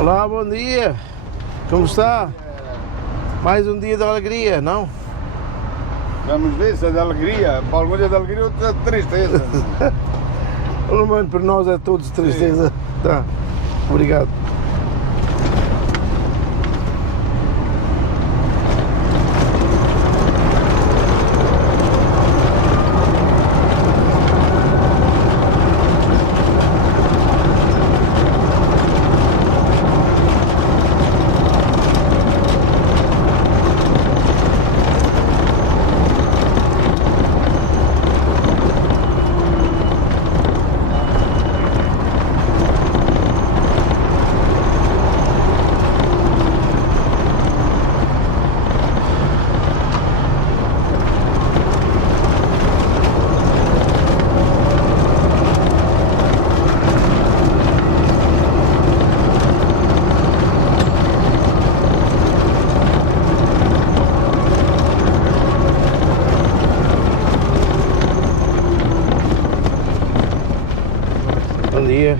Olá, bom dia. Como está? Mais um dia de alegria, não? Vamos ver se é de alegria. Para algum dia de alegria, outro é de tristeza. Pelo menos para nós é todos tristeza. Tá. Obrigado. Bom dia.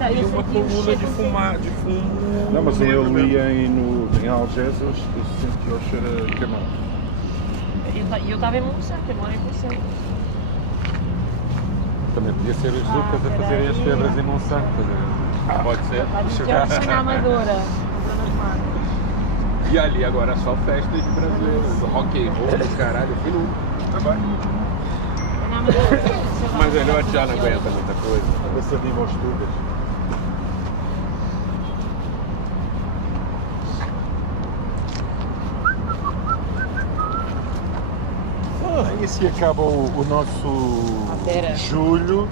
Havia uma coluna de fumo. Não, mas eu li em Algés, eu senti o cheiro a queimado. Eu estava em Monsanto, eu moro em Monsanto. Também podia ser os Zucas a fazerem as febras em Monsanto. Pode ser. Eu fui na Amadora. E ali agora só festas brasileiras, rock and roll, caralho, eu fui no. Também. Na Amadora. Mas melhor já não aguenta muita coisa. Ver se anima os tugas. E assim acaba o nosso julho.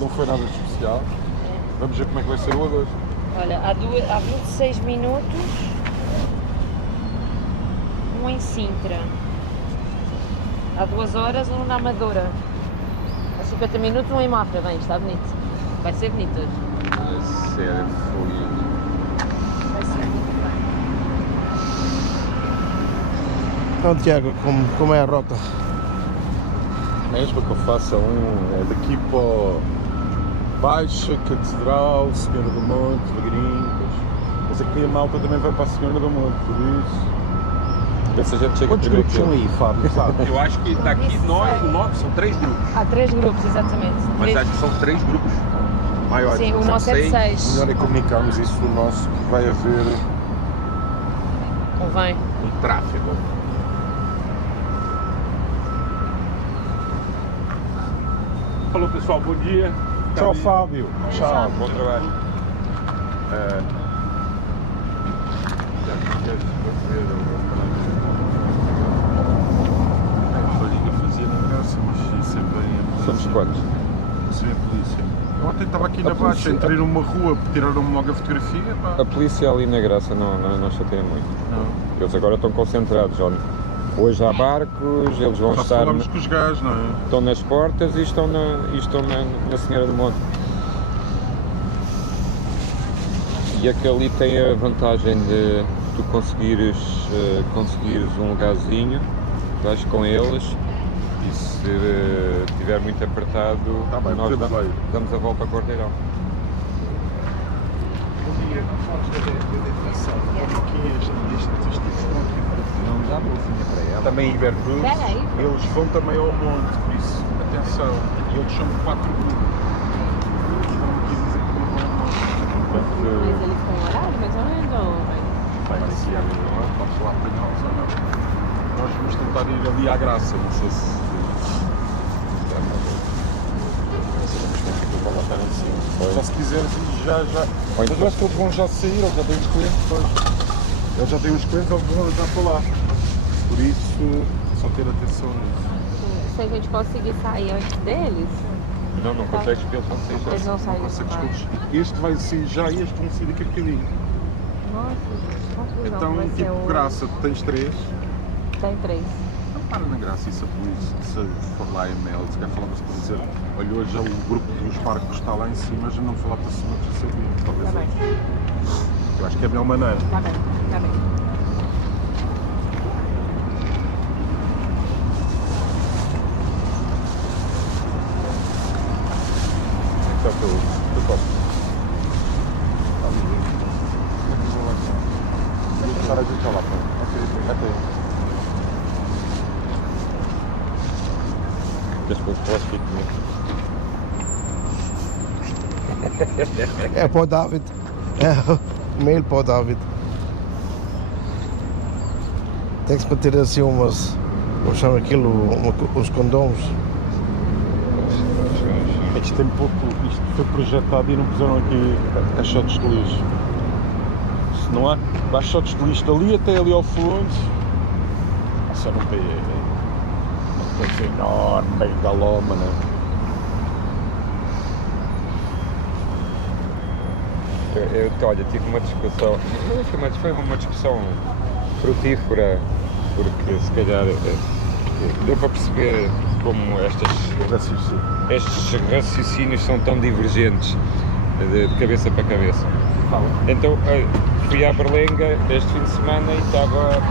Não foi nada de especial. Vamos ver como é que vai ser o agosto. Olha, há 26 minutos, um em Sintra. Há 2 horas, um na Amadora. Há 50 minutos, um em Mafra. Bem, está bonito. Vai ser bonito hoje. Sério, Vai ser muito bem. Então, Tiago, como é a rota? Mesmo que eu faça é daqui para o Baixa, Catedral, Senhora do Monte, devagarinho. Mas aqui a malta também vai para a Senhora do Monte, por isso. Essa gente chega. Quantos grupos são aí, Fábio? Sabe? Eu acho que daqui o nosso são 3 grupos. Há 3 grupos, exatamente. Mas acho que são 3 grupos maiores. Sim, o nosso é de 6. Melhor é comunicarmos isso do nosso, que vai haver Convém. Um tráfego. Falou pessoal, bom dia. Tchau, Fábio. Tchau. Bom trabalho. Somos quantos? Sem a polícia. Eu ontem estava aqui na Baixa, entrei numa rua, tiraram-me logo a fotografia. Pá. A polícia ali na Graça não chateia muito. Não. Eles agora estão concentrados. Hoje há barcos, eles vão Já estar. falamos com os gajos, não é? Estão nas portas e estão na Senhora do Monte. E aquele tem a vantagem de tu conseguires um lugarzinho, vais com eles e se estiver muito apertado, Tá bem, nós damos a volta ao quarteirão. Não dá bolsinha para ela. Também Ibercruz, eles vão também ao monte, por isso, atenção, e eles são 4 grupos. Mas eles estão horário, mais ou menos, ou Vai ser posso lá apanhá-los ou não. Nós vamos tentar ir ali à Graça, não sei se já se quiseres ir, já. Mas eu acho que eles vão já sair, eles já têm os clientes depois. Eles já têm os clientes, eles vão já falar. Por isso, só ter atenção nisso. se a gente conseguir sair antes deles, Não consegues porque eles não saem. Eles não saem. Consegues todos. Este vai sair já e este vão sair daqui a bocadinho. Nossa, confusão. Então, vai ser tipo, hoje. Graça, tu tens 3. Tem 3. Não para na Graça e se a polícia, se for lá e-mail, se quer falar para dizer, olha, hoje o grupo dos barcos está lá em cima, já não falar para cima, já sabia. Talvez Tá bem. Eu acho que é a melhor maneira. Tá bem, tá bem. Só que eu topo. Vou começar a deixar lá, pá. Ok, até. Depois plástico, É para o David. É mail para o David. Tem que se meter assim umas. Como chama aquilo? Os condomos. Isto tem pouco. Isto foi projetado e não puseram aqui caixotes de lixo. Se não há caixotes de lixo dali até ali ao fundo. Só não tem. Uma coisa enorme, bem galómana. Olha, tive uma discussão, foi uma discussão frutífera, porque se calhar deu para perceber como estes raciocínios são tão divergentes de cabeça para cabeça. Então fui à Berlenga este fim de semana e estava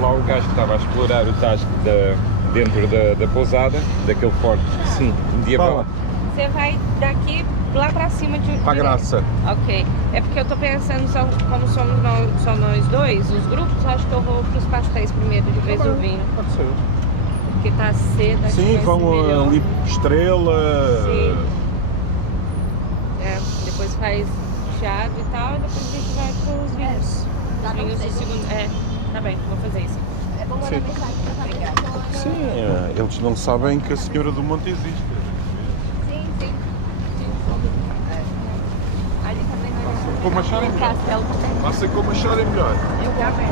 lá o gajo que estava a explorar o tasco dentro da pousada, daquele forte medieval. Você vai daqui lá pra cima de... Para a Graça. Ok. É porque eu tô pensando, como somos só nós dois, os grupos, acho que eu vou pros pastéis primeiro, de vez o vinho. Pode ser. Porque tá cedo, acho que Sim, vai vão ser melhor. ali Estrela. Sim. É, depois faz teatro e tal, e depois a gente vai pros vinhos. Os vinhos do segundo... É, tá bem, vou fazer isso. É bom mandar mensagem pra família. Sim, eles não sabem que a Senhora do Monte existe. Sim, sim. Ali também vai Como acharem melhor. Castelo também. Façam como acharem melhor. Eu também.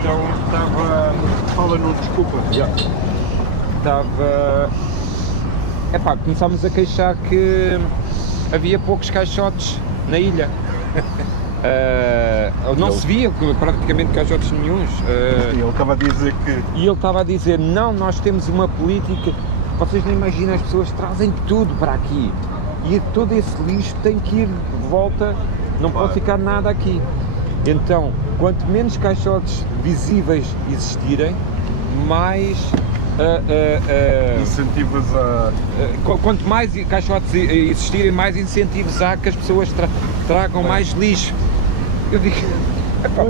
Então estava. Fala, não, desculpa. Estava... começámos a queixar que havia poucos caixotes na ilha. Não se via praticamente caixotes nenhuns. Ele estava a dizer que. E ele estava a dizer, não, nós temos uma política, vocês nem imaginam, as pessoas trazem tudo para aqui e todo esse lixo tem que ir de volta, não pode ficar nada aqui. Então, quanto menos caixotes visíveis existirem, mais Incentivas a. quanto mais caixotes existirem, mais incentivos há que as pessoas tragam mais lixo. Eu digo,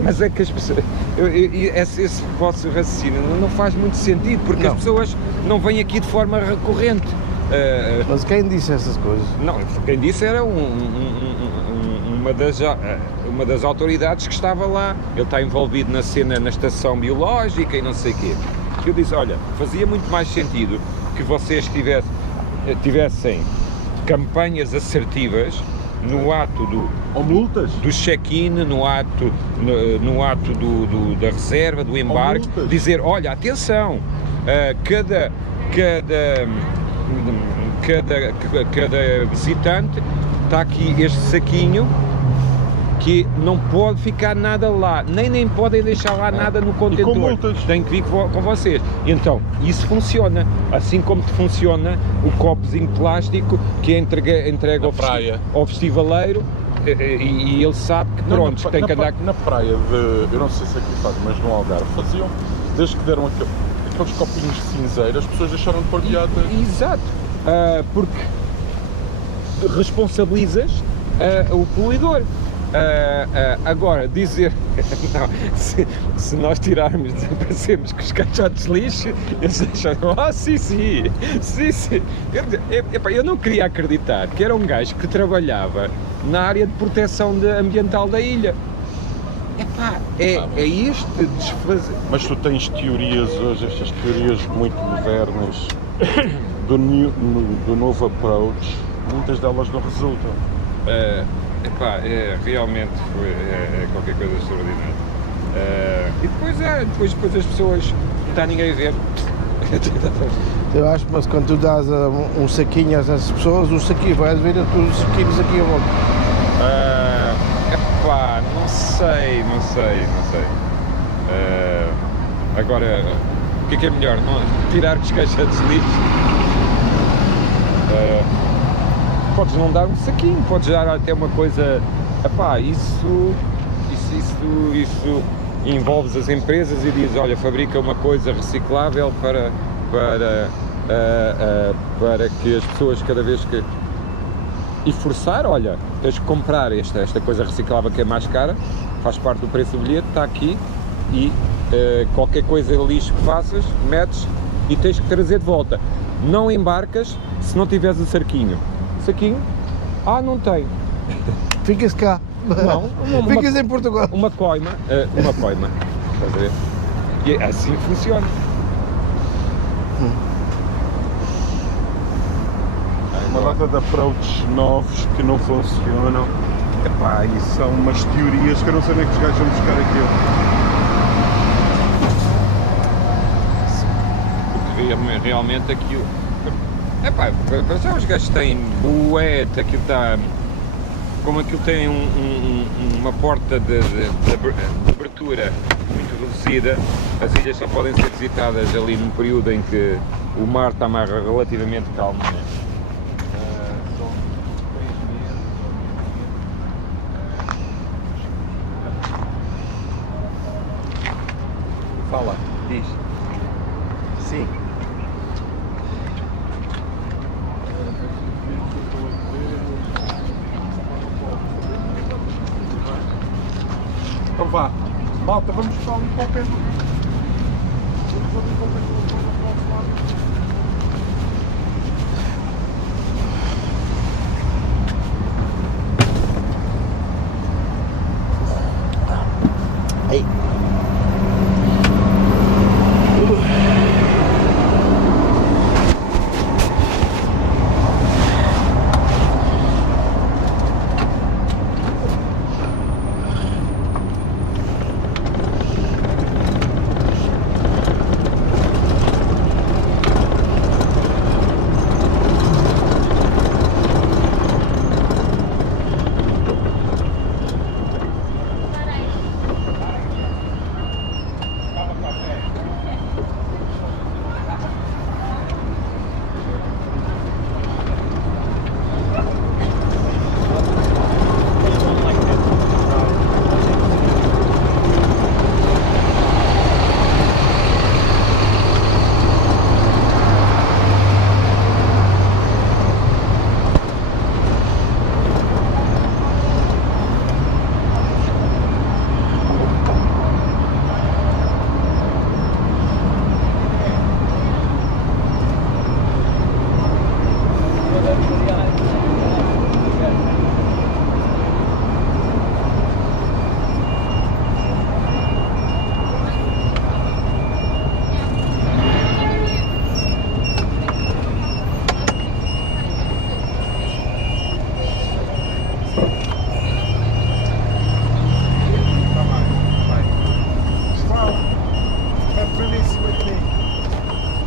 mas é que as pessoas, esse vosso raciocínio não faz muito sentido, porque as pessoas não vêm aqui de forma recorrente. Mas quem disse essas coisas? Não, quem disse era uma das autoridades que estava lá. Ele está envolvido na cena, na estação biológica e não sei o quê. Eu disse, olha, fazia muito mais sentido que vocês tivessem campanhas assertivas no ato Ou multas? do check-in, no ato da reserva, do embarque, multas. dizer, olha, atenção, cada visitante está aqui este saquinho que não pode ficar nada lá, nem podem deixar lá nada no contentor, multas. tem que vir com vocês. Então, isso funciona, assim como funciona o copozinho de plástico que é entregue ao festivaleiro e ele sabe que pronto, tem que andar... Na praia eu não sei se aqui faz, mas no Algarve faziam, desde que deram aqueles copinhos de cinzeiro, as pessoas deixaram de pôr piadas. Exato, porque responsabilizas o poluidor. Agora, dizer, não, se nós tirarmos, desaparecemos com os caixotes de lixo, eles acham, sim. Eu não queria acreditar que era um gajo que trabalhava na área de proteção ambiental da ilha. É este desfazer. Mas tu tens teorias hoje, estas teorias muito modernas do novo approach, muitas delas não resultam. Realmente é qualquer coisa extraordinária. E depois as pessoas, não está ninguém a ver, Eu acho, mas quando tu dás um saquinho a essas pessoas, o saquinho, vais ver todos os saquinhos aqui à volta. Epá, não sei. Agora, o que é melhor? Não, tirar os caixotes de lixo? Podes não dar um saquinho, podes dar até uma coisa. Epá, isso envolves as empresas e dizes, olha, fabrica uma coisa reciclável para que as pessoas cada vez que... E forçar, olha, tens que comprar esta coisa reciclável que é mais cara, faz parte do preço do bilhete, está aqui, e qualquer coisa de lixo que faças, metes e tens que trazer de volta. Não embarcas se não tiveres o saquinho. Saquinho? Ah, não tem. Ficas cá. Não, Ficas em Portugal. Uma coima, estás a ver? E é assim que funciona. Uma data de approaches novos que não funcionam. Epá, e são umas teorias que eu não sei nem que os gajos vão buscar aquilo. Porque realmente aquilo... Epá, para já os gajos têm bué, aquilo está... Como aquilo tem uma porta de abertura muito reduzida, as ilhas só podem ser visitadas ali num período em que o mar está mais relativamente calmo. São 3 meses. Fala, diz. Sim. Então vá, malta, vamos para ali para o pé do rio. Vamos ali para o pé do rio, para o nosso lado. Aí.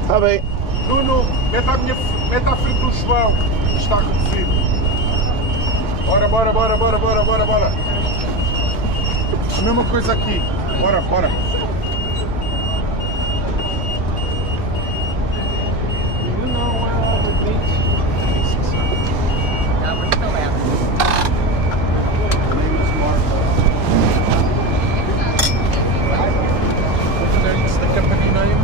Está bem. Nuno, mete à frente do João, está reduzido. Bora. A mesma coisa aqui. Bora. It's the company name.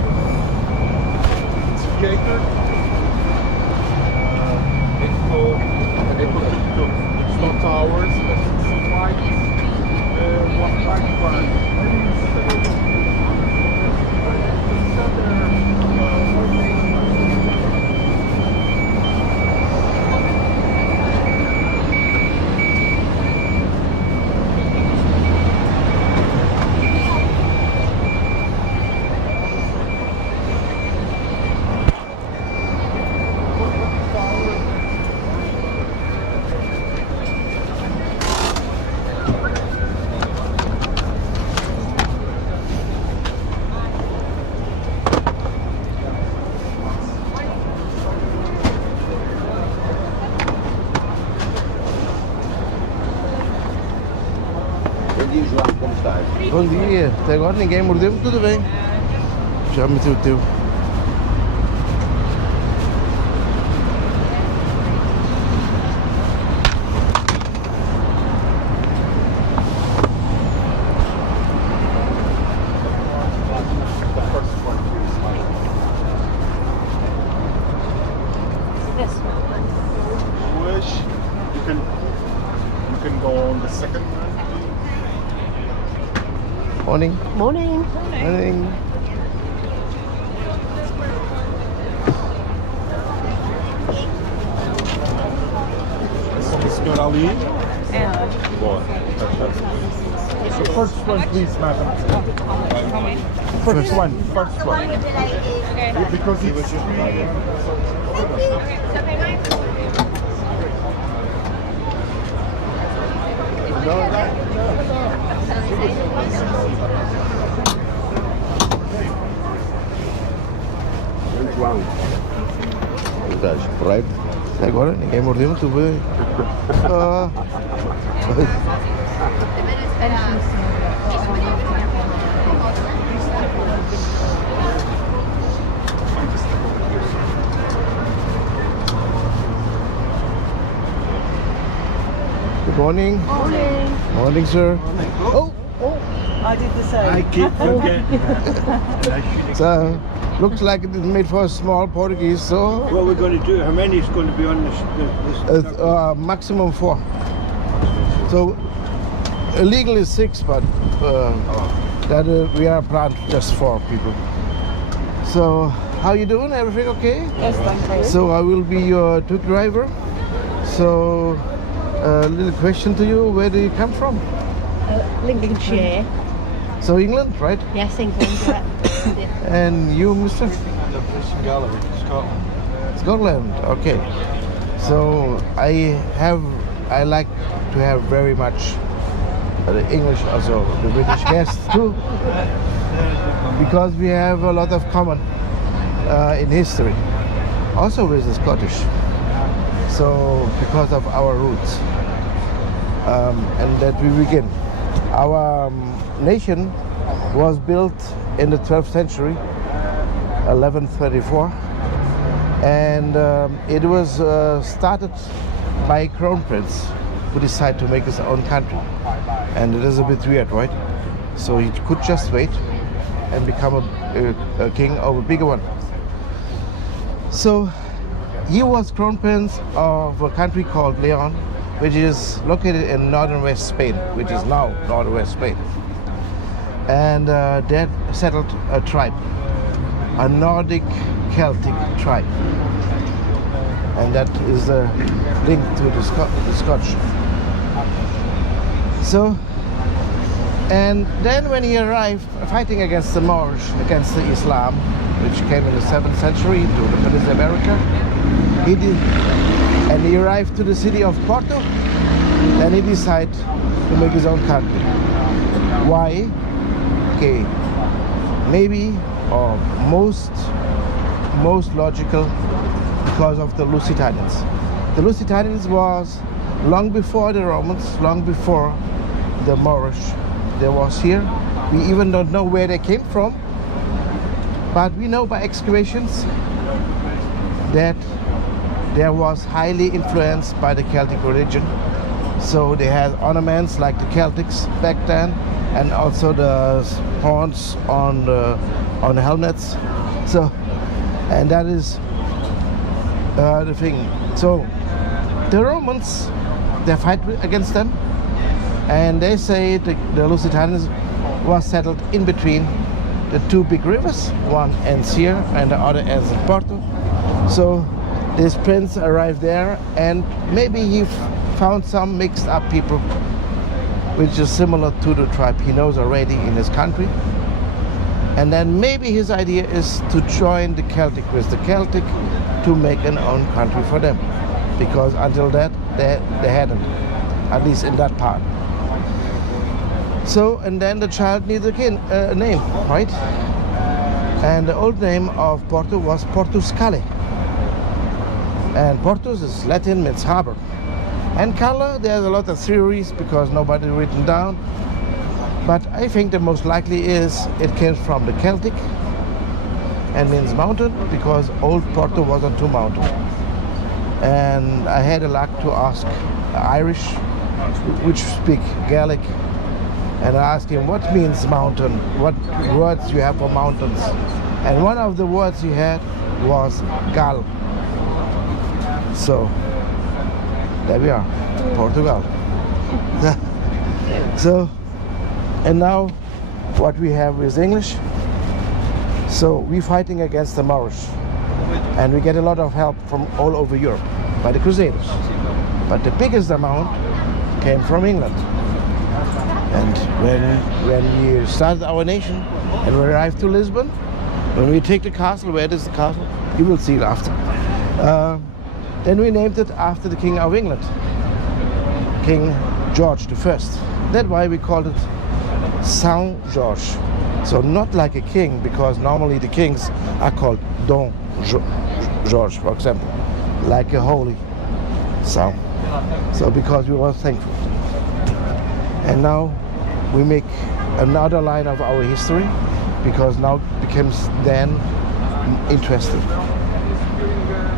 It's Viator. It's not towers, but it's lights. What type of Bom dia. Até agora ninguém mordeu, tudo bem. Já meteu o teu. This one. Wish you can go on the second one. Morning. Morning. Morning. Senhor Ali. Boa. The first one, please, madam. First one. Because it's Verdade, correto. Até agora ninguém mordeu, tudo bem. Ah. Good morning. Morning. Morning, sir. Oh, I did the same. I keep forgetting. so looks like it is made for a small Portuguese, so What we're going to do, how many is going to be on this? maximum 4. So illegal is 6, but that we are planned just 4 people. So how you doing? Everything okay? Yes, thank you. So I will be your Tuk driver. So a little question to you: where do you come from? Lincolnshire. So England, right? Yes, England. Yeah. And you, Mr. The British Gallery, Scotland. Scotland. Okay. So I like to have very much the English, also the British guests too, because we have a lot of common in history, also with the Scottish. So because of our roots, and that we begin. Our nation was built in the 12th century, 1134, and it was started by a crown prince who decided to make his own country. And it is a bit weird, right? So he could just wait and become a king of a bigger one. So he was crown prince of a country called Leon, which is located in northern West Spain, which is now northern West Spain. And that settled a tribe, a Nordic Celtic tribe. And that is linked to the Scotch. So, and then when he arrived fighting against the Moors, against the Islam, which came in the 7th century to North America, he arrived to the city of Porto, then he decided to make his own country. Why? Okay, maybe, or most logical, because of the Lusitanians. The Lusitanians was long before the Romans, long before the Moorish. They was here. We even don't know where they came from, but we know by excavations that there was highly influenced by the Celtic religion. So they had ornaments like the Celtics back then, and also the horns on the helmets. So, and that is the thing. So the Romans, they fight against them, and they say the Lusitanians was settled in between the 2 big rivers. One ends here and the other ends in Porto. So this prince arrived there, and maybe he found some mixed up people which is similar to the tribe he knows already in his country. And then maybe his idea is to join the Celtic with the Celtic to make an own country for them, because until that they hadn't, at least in that part. So, and then the child needs a name, right? And the old name of Porto was Portuscale. And Portus is Latin, means harbor. And color, there's a lot of theories because nobody written down. But I think the most likely is it came from the Celtic and means mountain, because old Porto was on two mountains. And I had the luck to ask Irish, which speak Gaelic, and I asked him what means mountain, what words you have for mountains. And one of the words he had was gal. So there we are, Portugal. So, and now what we have is English. So we're fighting against the Moorish, and we get a lot of help from all over Europe by the Crusaders. But the biggest amount came from England. And when we started our nation and we arrived to Lisbon, when we take the castle, where is the castle? You will see it after. Then we named it after the King of England, King George I. That's why we called it Saint George. So not like a king, because normally the kings are called Don George, for example, like a holy Saint. So because we were thankful. And now we make another line of our history, because now it becomes then interesting.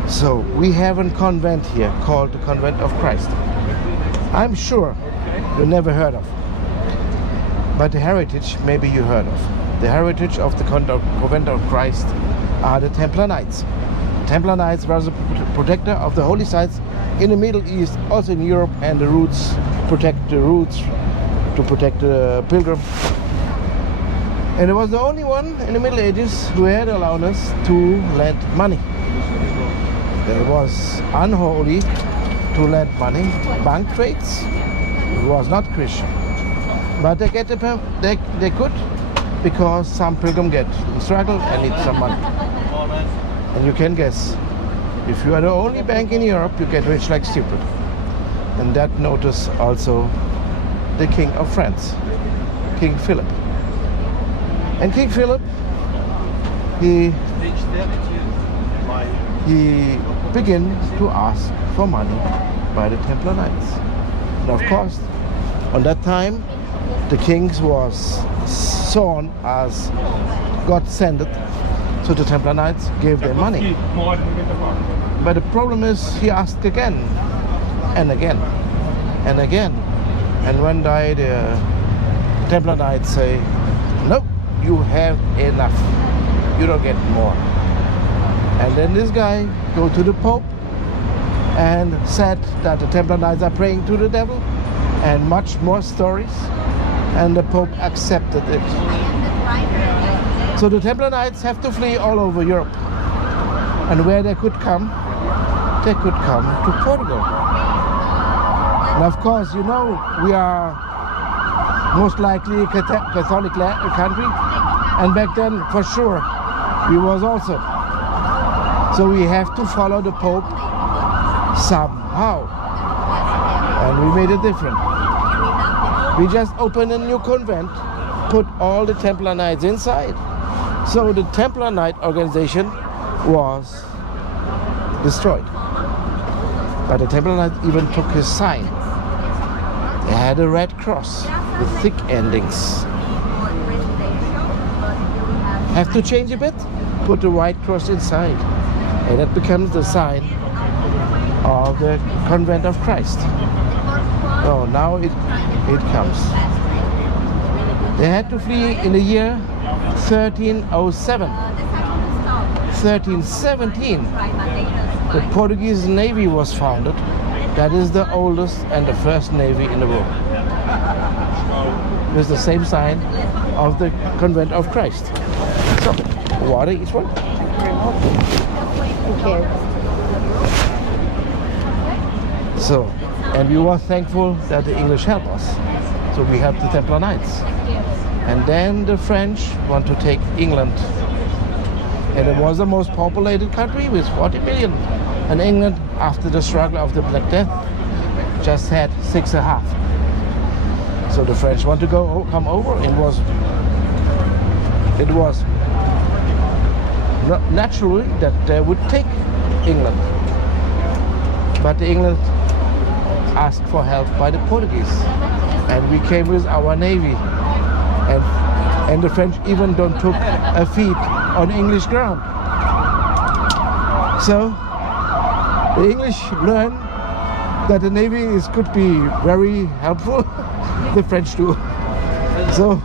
So we have a convent here called the Convent of Christ. I'm sure you never heard of, but the heritage maybe you heard of. The heritage of the Convent of Christ are the Templar Knights. Templar Knights were the protector of the holy sites in the Middle East, also in Europe, and the roots, protect the roots to protect the pilgrim. And it was the only one in the Middle Ages who had allowed us to lend money. It was unholy to lend money. Bank trades, it was not Christian. But they could, because some pilgrim get in struggle and need some money. And you can guess, if you are the only bank in Europe, you get rich like stupid. And that notice also the King of France, King Philip. And King Philip, he began to ask for money by the Templar Knights. And of course, on that time, the kings was sworn as God sent it, so the Templar Knights gave them money. But the problem is, he asked again and again and again. And one day the Templar Knights say, "No, you have enough. You don't get more." And then this guy go to the Pope and said that the Templar Knights are praying to the devil, and much more stories. And the Pope accepted it. So the Templar Knights have to flee all over Europe. And where they could come to Portugal. And of course, you know, we are most likely a Catholic country. And back then, for sure, we was also. So we have to follow the Pope somehow. And we made it different. We just opened a new convent, put all the Templar Knights inside. So the Templar Knight organization was destroyed. But the Templar Knight even took his sign. They had a red cross with thick endings. Have to change a bit, put the white cross inside. And that becomes the sign of the Convent of Christ. Oh, now it comes. They had to flee in the year 1307. 1317, the Portuguese Navy was founded. That is the oldest and the first navy in the world. With the same sign of the Convent of Christ. So, water each one. Thank you. So, and we were thankful that the English helped us. So we helped the Templar Knights. And then the French want to take England. And it was the most populated country with 40 million. And England, after the struggle of the Black Death, just had 6.5. So the French want to come over. It was naturally that they would take England. But England asked for help by the Portuguese. And we came with our navy. and the French even don't took a feet on English ground. So the English learn that the Navy could be very helpful. The French do. So,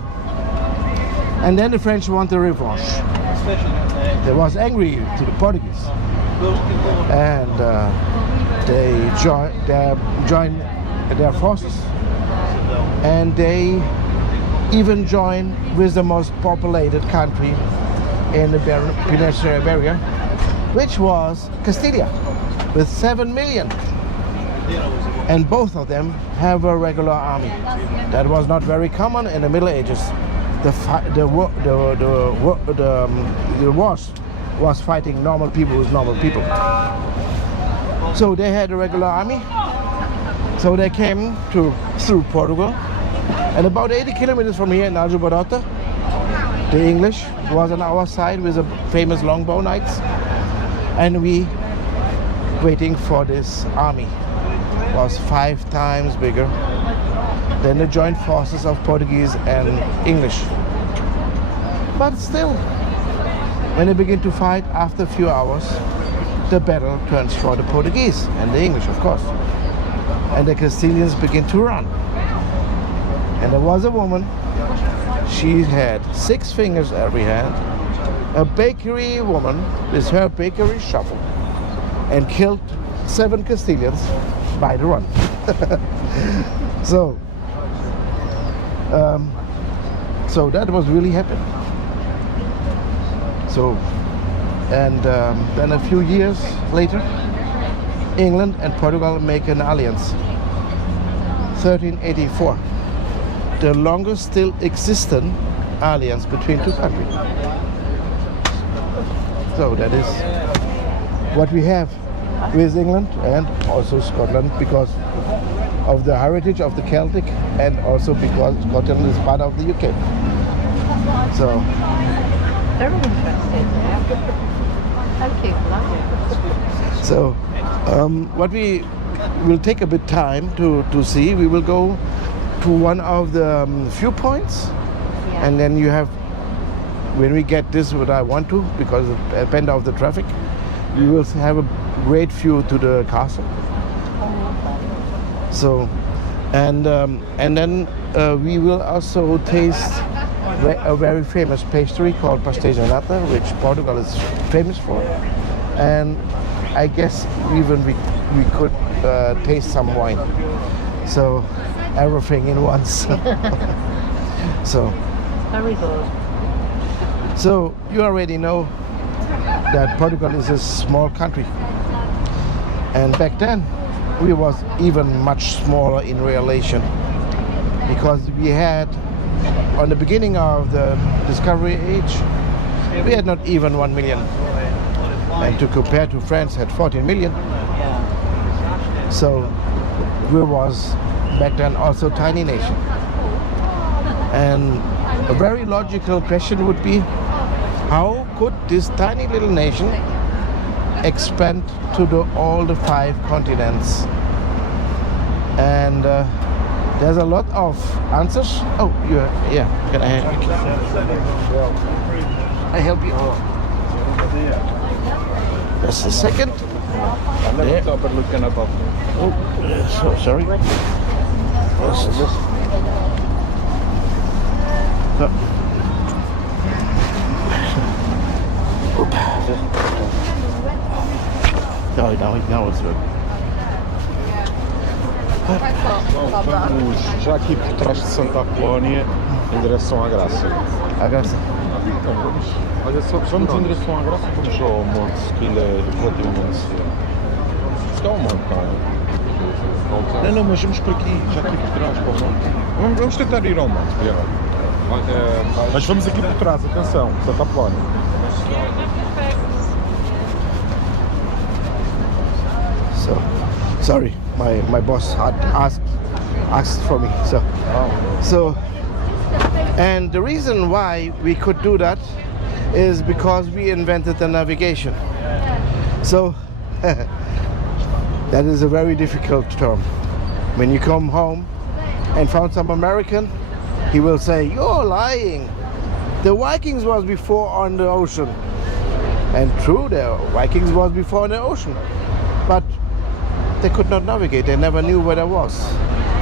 and then the French want the revenge. They was angry to the Portuguese, and they join their forces, and they even join with the most populated country in the Peninsula Iberian, which was Castilla, with 7 million. And both of them have a regular army. That was not very common in the Middle Ages. The wars was fighting normal people with normal people. So they had a regular army. So they came through Portugal, and about 80 kilometers from here in Aljubarrota, the English was on our side with the famous longbow knights, and we waiting for this army. Was 5 times bigger than the joint forces of Portuguese and English. But still, when they begin to fight, after a few hours, the battle turns for the Portuguese and the English, of course. And the Castilians begin to run. And there was a woman, she had 6 fingers every hand, a bakery woman with her bakery shovel, and killed 7 Castilians by the run. So that was really happening. So, and then a few years later, England and Portugal make an alliance. 1384, the longest still existent alliance between two countries. So that is what we have with England and also Scotland, because of the heritage of the Celtic, and also because Scotland is part of the UK. So Very interesting. Thank you for that. So what we will take a bit time to see, we will go to one of the viewpoints, Yeah. and then you have, when we get this what I want to, because depend of the traffic, we will have a great view to the castle. So, and then we will also taste a very famous pastry called pastéis de nata, which Portugal is famous for, and I guess even we could taste some wine. So everything in once. So Very good. so you already know that Portugal is a small country, and back then we was even much smaller in relation, because we had, on the beginning of the discovery age, we had not even 1 million, and to compare to France had 14 million. So we was back then also a tiny nation. And a very logical question would be, how could this tiny little nation expand to all the 5 continents? And there's a lot of answers. Oh, yeah, can I help you? Just a second. There. Oh, so sorry. Now it's good. Vamos já aqui por trás de Santa Apolónia, em direção à Graça. A graça. Então vamos, olha só, vamos em direção à Graça, vamos ao monte, que ainda é relativamente cedo. Se cá é um monte, não é? Não, mas vamos por aqui, já aqui por trás, para o monte. Vamos tentar ir ao monte, pior. Mas vamos aqui por trás, atenção, Santa Apolónia. So, sorry, my boss had asked for me. So, and the reason why we could do that is because we invented the navigation. So that is a very difficult term. When you come home and found some American he will say, "You're lying. The Vikings was before on the ocean." And true, the Vikings was before on the ocean. But they could not navigate. They never knew where there was.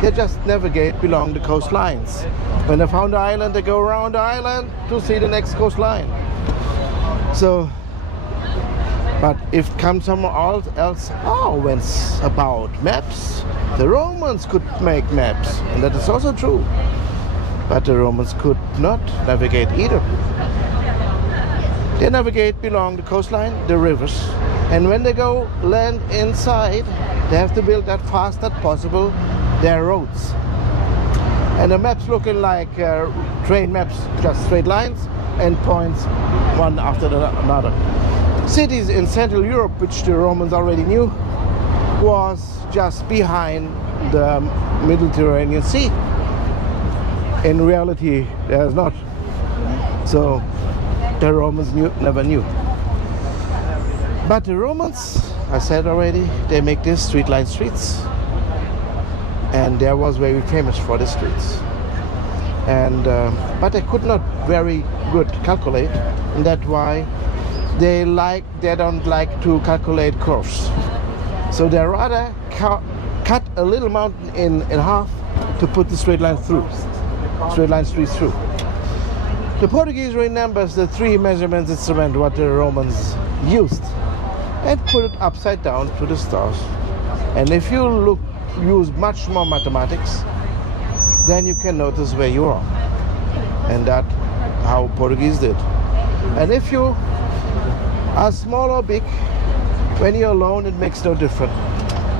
They just navigate along the coastlines. When they found the island, they go around the island to see the next coastline. So, but if comes somewhere else, when it's about maps, the Romans could make maps, and that is also true. But the Romans could not navigate either. They navigate along the coastline, the rivers, and when they go land inside, they have to build that fast as possible their roads. And the maps looking like train maps, just straight lines and points one after another. Cities in Central Europe, which the Romans already knew, was just behind the Mediterranean Sea. In reality, there's not. So the Romans never knew. But the Romans, I said already, they make these street-line streets. And there was very famous for the streets. And but they could not very good calculate, and that's why they don't like to calculate curves. So they rather cut a little mountain in half to put the straight line streets through. The Portuguese remembers the 3 measurements instrument what the Romans used and put it upside down to the stars. And if you use much more mathematics, then you can notice where you are. And that's how Portuguese did. And if you are small or big, when you're alone, it makes no difference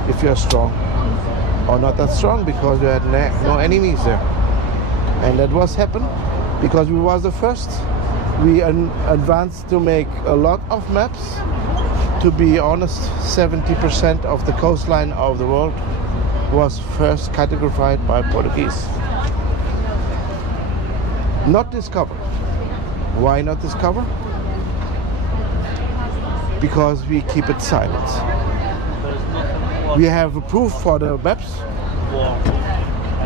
if you're strong or not that strong, because you had no enemies there. And that was happened because we was the first. We advanced to make a lot of maps. To be honest, 70% of the coastline of the world was first categorized by Portuguese. Not discovered. Why not discover? Because we keep it silent. We have a proof for the maps,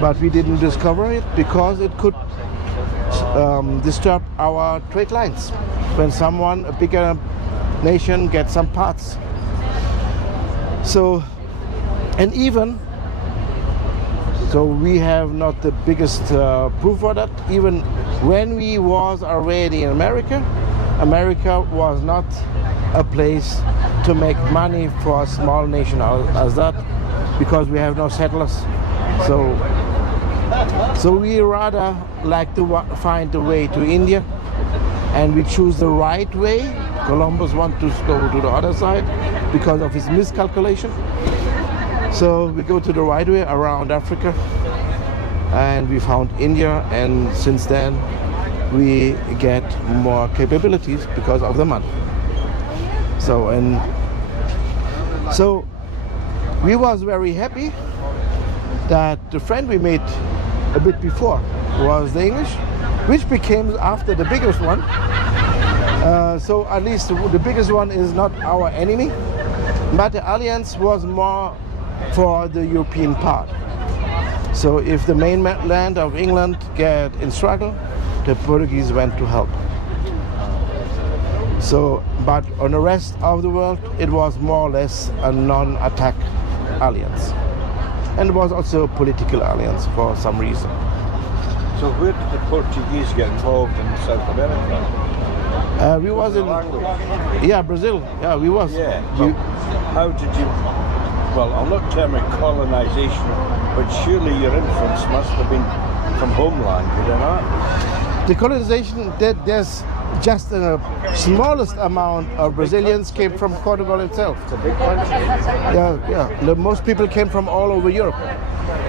but we didn't discover it because it could disturb our trade lines. When a bigger nation gets some parts. So, and even so, we have not the biggest proof for that. Even when we was already in America, America was not a place to make money for a small nation as that, because we have no settlers. So we rather like to find the way to India, and we choose the right way. Columbus wanted to go to the other side because of his miscalculation. So we go to the right way around Africa, and we found India, and since then we get more capabilities because of the money. So we was very happy that the friend we made a bit before was the English, which became after the biggest one. So at least the biggest one is not our enemy, but the alliance was more for the European part. So if the mainland of England get in struggle, the Portuguese went to help. So, but on the rest of the world, it was more or less a non-attack alliance. And it was also a political alliance for some reason. So where did the Portuguese get involved in South America? We was in language. Yeah, Brazil. Yeah, we was. Yeah. So how did you? Well, I'll not term it colonization, but surely your influence must have been from homeland, did it not? The colonization, there's just the smallest amount of Brazilians came from Portugal itself. It's a big country. Yeah. Most people came from all over Europe.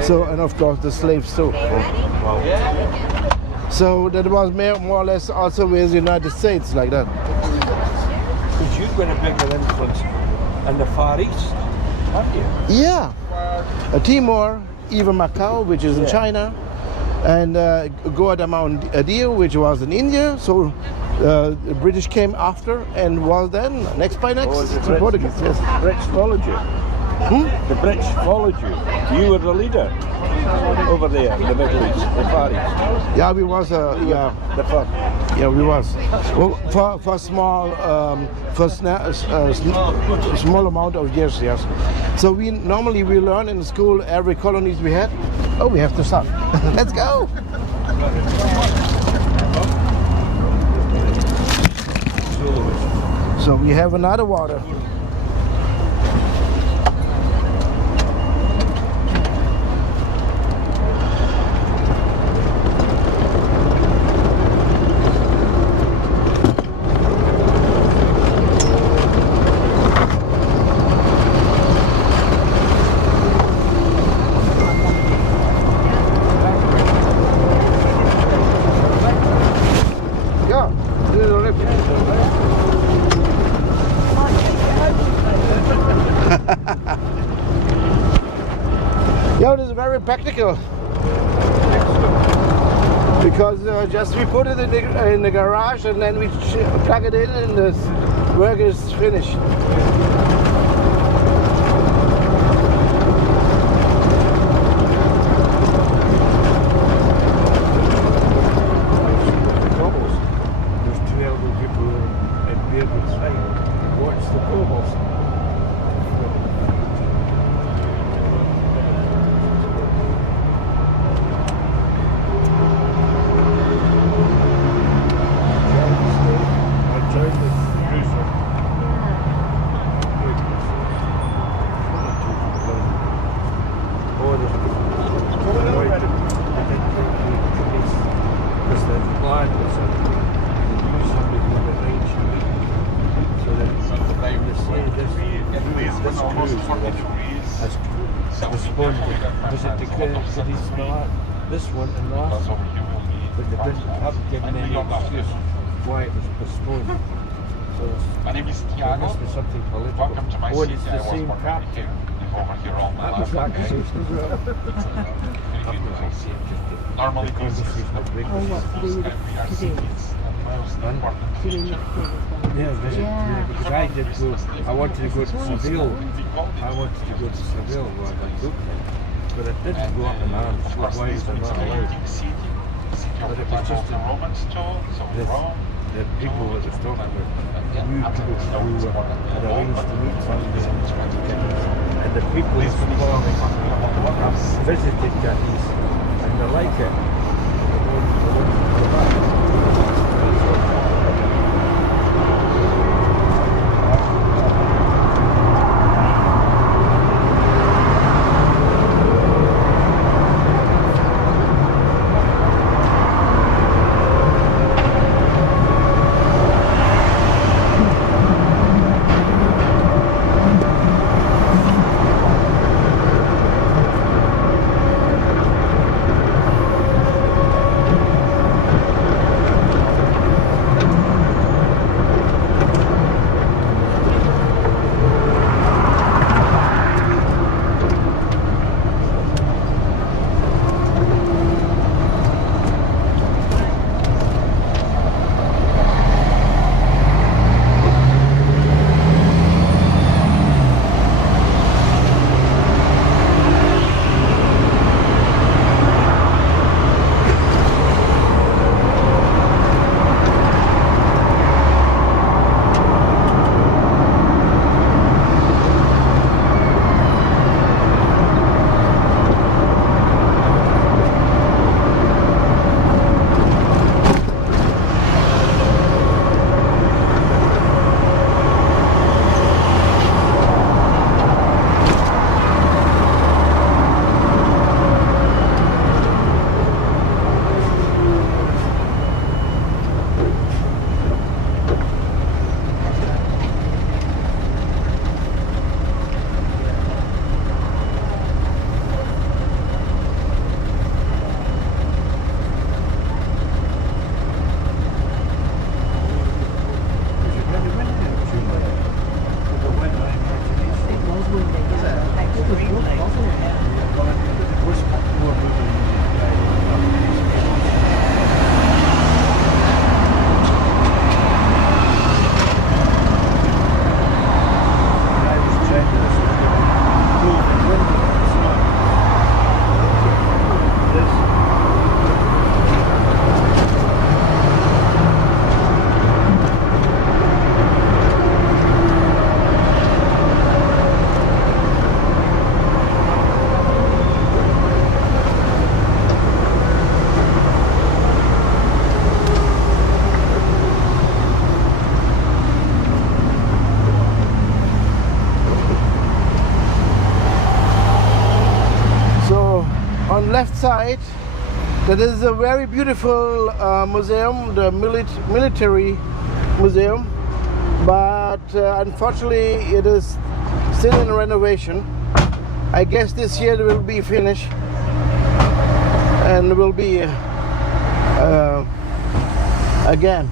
So, and of course the slaves too. Wow. So that was more or less also with the United States like that. Because you've been a bigger influence in the Far East, haven't you? Yeah. Timor, even Macau, which is in China, and Guadalcanal, which was in India. So the British came after and was then next by next. Oh, the to Portuguese. Yes. Brits followed you. The British followed you. You were the leader over there in the Middle East, the Far East. Yeah, we was yeah. The first. Yeah, we was. Well, for small, small amount of years, yes. So we normally learn in school every colonies we had. Oh, we have to stop. Let's go. So we have another water. Yeah, it is very practical because just we put it in the garage and then we plug it in and the work is finished. There's two elderly people in Beardwood side. Watch the cobbles. This one and last one, but they haven't given any excuse why it was postponed. So there must be something political. Oh, and it's the same captain. That was that case as well. Normally the conversation of because I did go, I wanted to go to Seville. I wanted to go to Seville rather than Dublin. But it didn't go up in arms, so why is it not allowed? But it was just the people that was talking about, new people who had arranged to meet somebody, and the people who visited Cadiz, and they like it. They want to go back. left side, that is a very beautiful museum, the military museum, but unfortunately it is still in renovation. I guess this year it will be finished and will be again.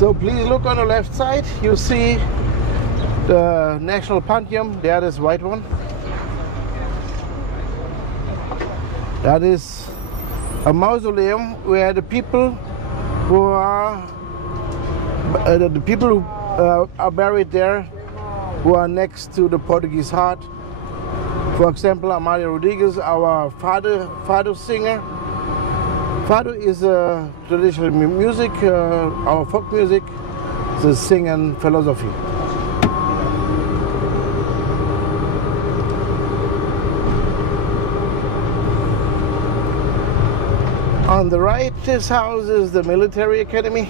So please look on the left side. You see the National Pantheon. There is white one. That is a mausoleum where the people who are are buried there, who are next to the Portuguese heart. For example, Amália Rodrigues, our fado singer. Fado is traditional music, our folk music, the singing philosophy. On the right, this house is the military academy.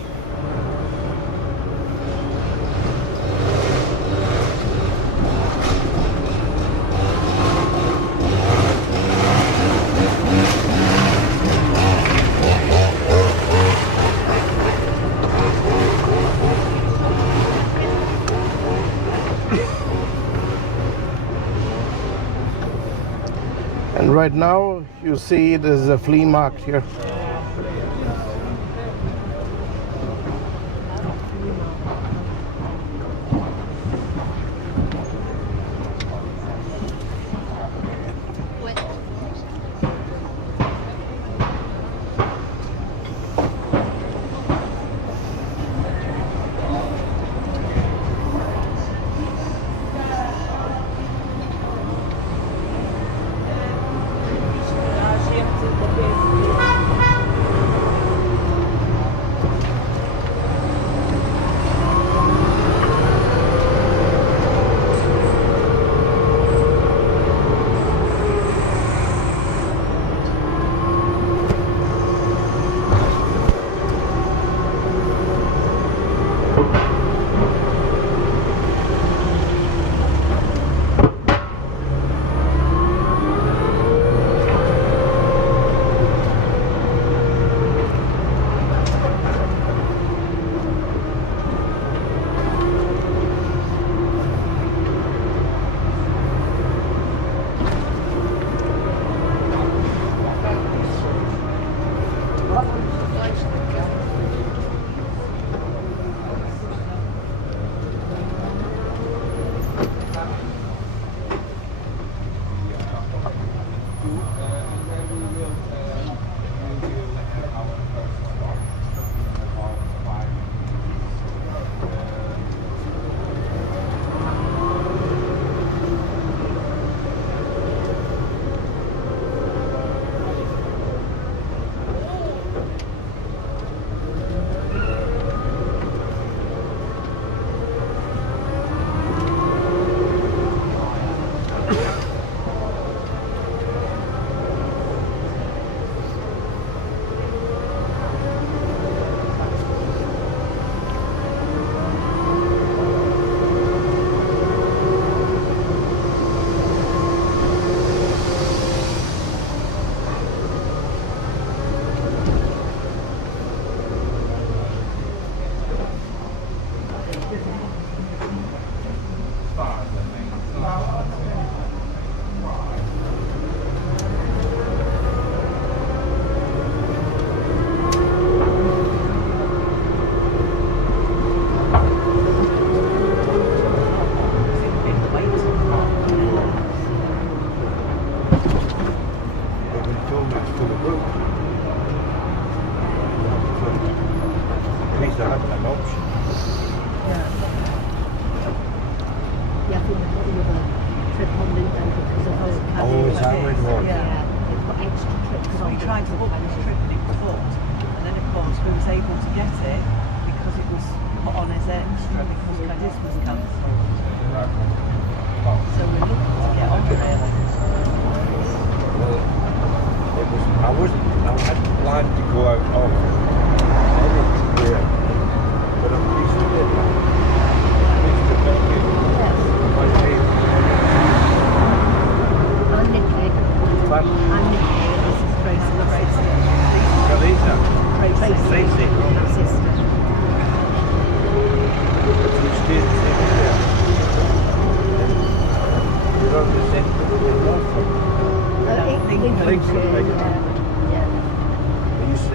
And right now you see there's a flea market here.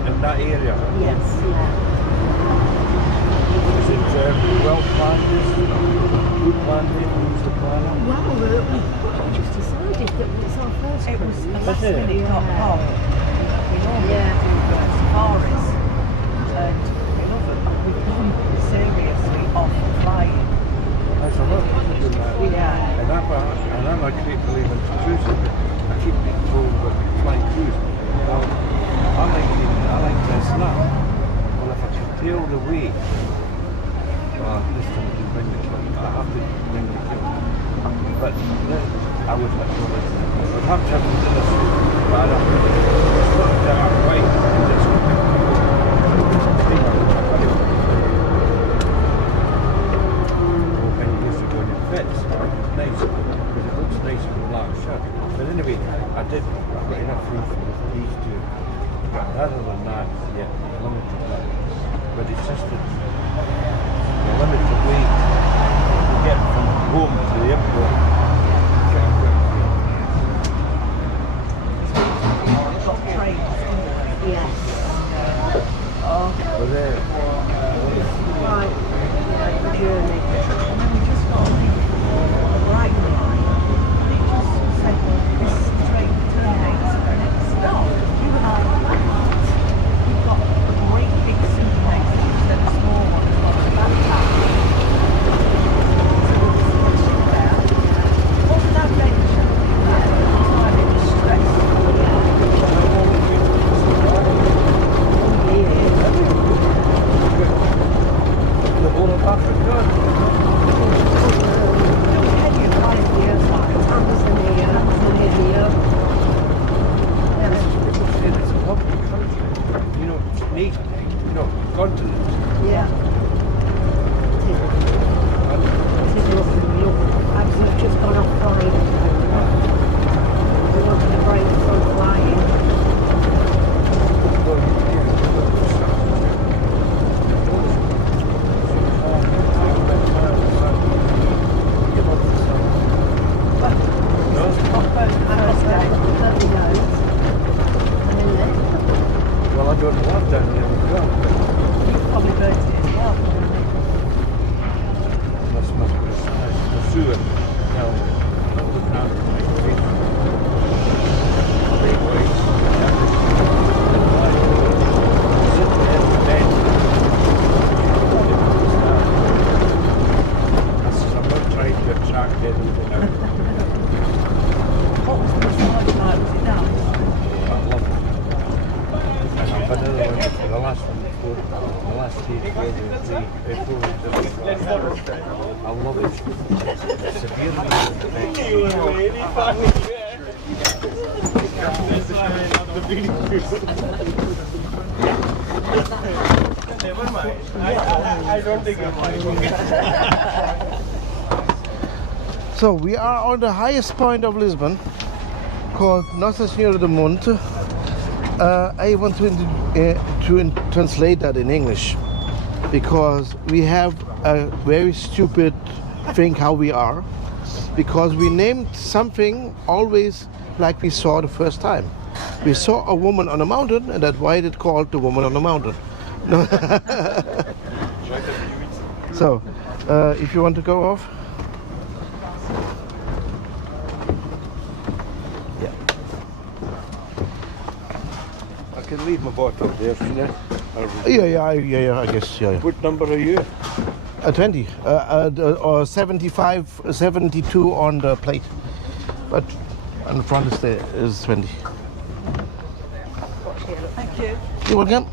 In that area? Yes. Is it well planned? Who planned it? Who's the planner? Well, we just decided that it's our first It was a cruise. lastminute.com. We normally do safaris, and we've gone seriously off flying. There's a lot of people doing that. Yeah. And I'm a great believer in cruising, but I keep being told about flying cruise. Well, I like dressing up. Well, if I can tail the way, this time I can bring the kill. I have to bring the kill. But then I would have to have the dinner suit. But I don't really. It's not that I'm white. It's just when you used to go in your fits, it's nice because it looks nice with a black shirt. But anyway, I've got enough room for these two. But other than that, yeah, limited. But it's just that the limited way to get from home to the airport. Got trains, Yes. But there. Right. The journey. and then we just got a bright line, and it just said, this train terminates at the next stop. You were like, what? You've got a great big suitcase instead of small ones on the backpack. So we were sitting there. What an adventure. Time it was stressed. The whole of Africa. Kenya, Tanzania. It's a lovely country. You know, it's neat. You know, continent. Yeah. It is lovely. I've just gone off flying. We're looking at break from flying. Well, I don't know what down there as well. You've probably burnt it as well. That's must be the sewer. Now, look at it. Alleyways, sitting there in the bed. I says, I'm not trying to attract anything out. What was the massage like? Was it nice? I love it. And I've had another one for the last one before, the last stage where I love it. It's severely So we are on the highest point of Lisbon, called Nossa Senhora do Monte. I want to translate that in English, because we have a very stupid thing how we are, because we named something always like we saw the first time. We saw a woman on a mountain, and that's why it's called the woman on the mountain. So, if you want to go off. I can leave my bottle there, shouldn't I? Yeah, I guess, yeah. What number are you? 20 or 75, 72 on the plate, but on the front is 20. Thank you. You're welcome.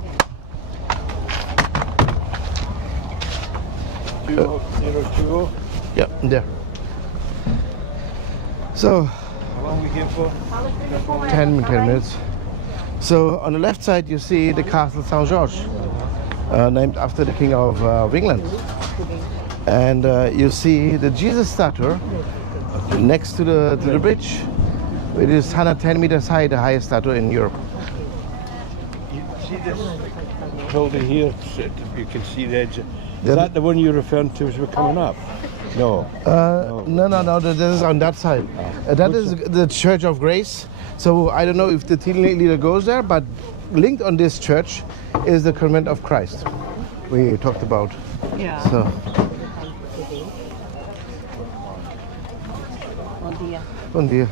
2020. Yeah, there. So, How long we here for? 10 minutes. So on the left side you see the Castle St. George, named after the King of England. And you see the Jesus statue next to the bridge. It is 110 meters high, the highest statue in Europe. You see this building here? You can see the edge. Is that the one you're referring to as we're coming up? No. No, this is on that side. That is the Church of Grace. So I don't know if the team leader goes there, but linked on this church is the Convent of Christ we talked about. Yeah. So, Bon dia. bon dia.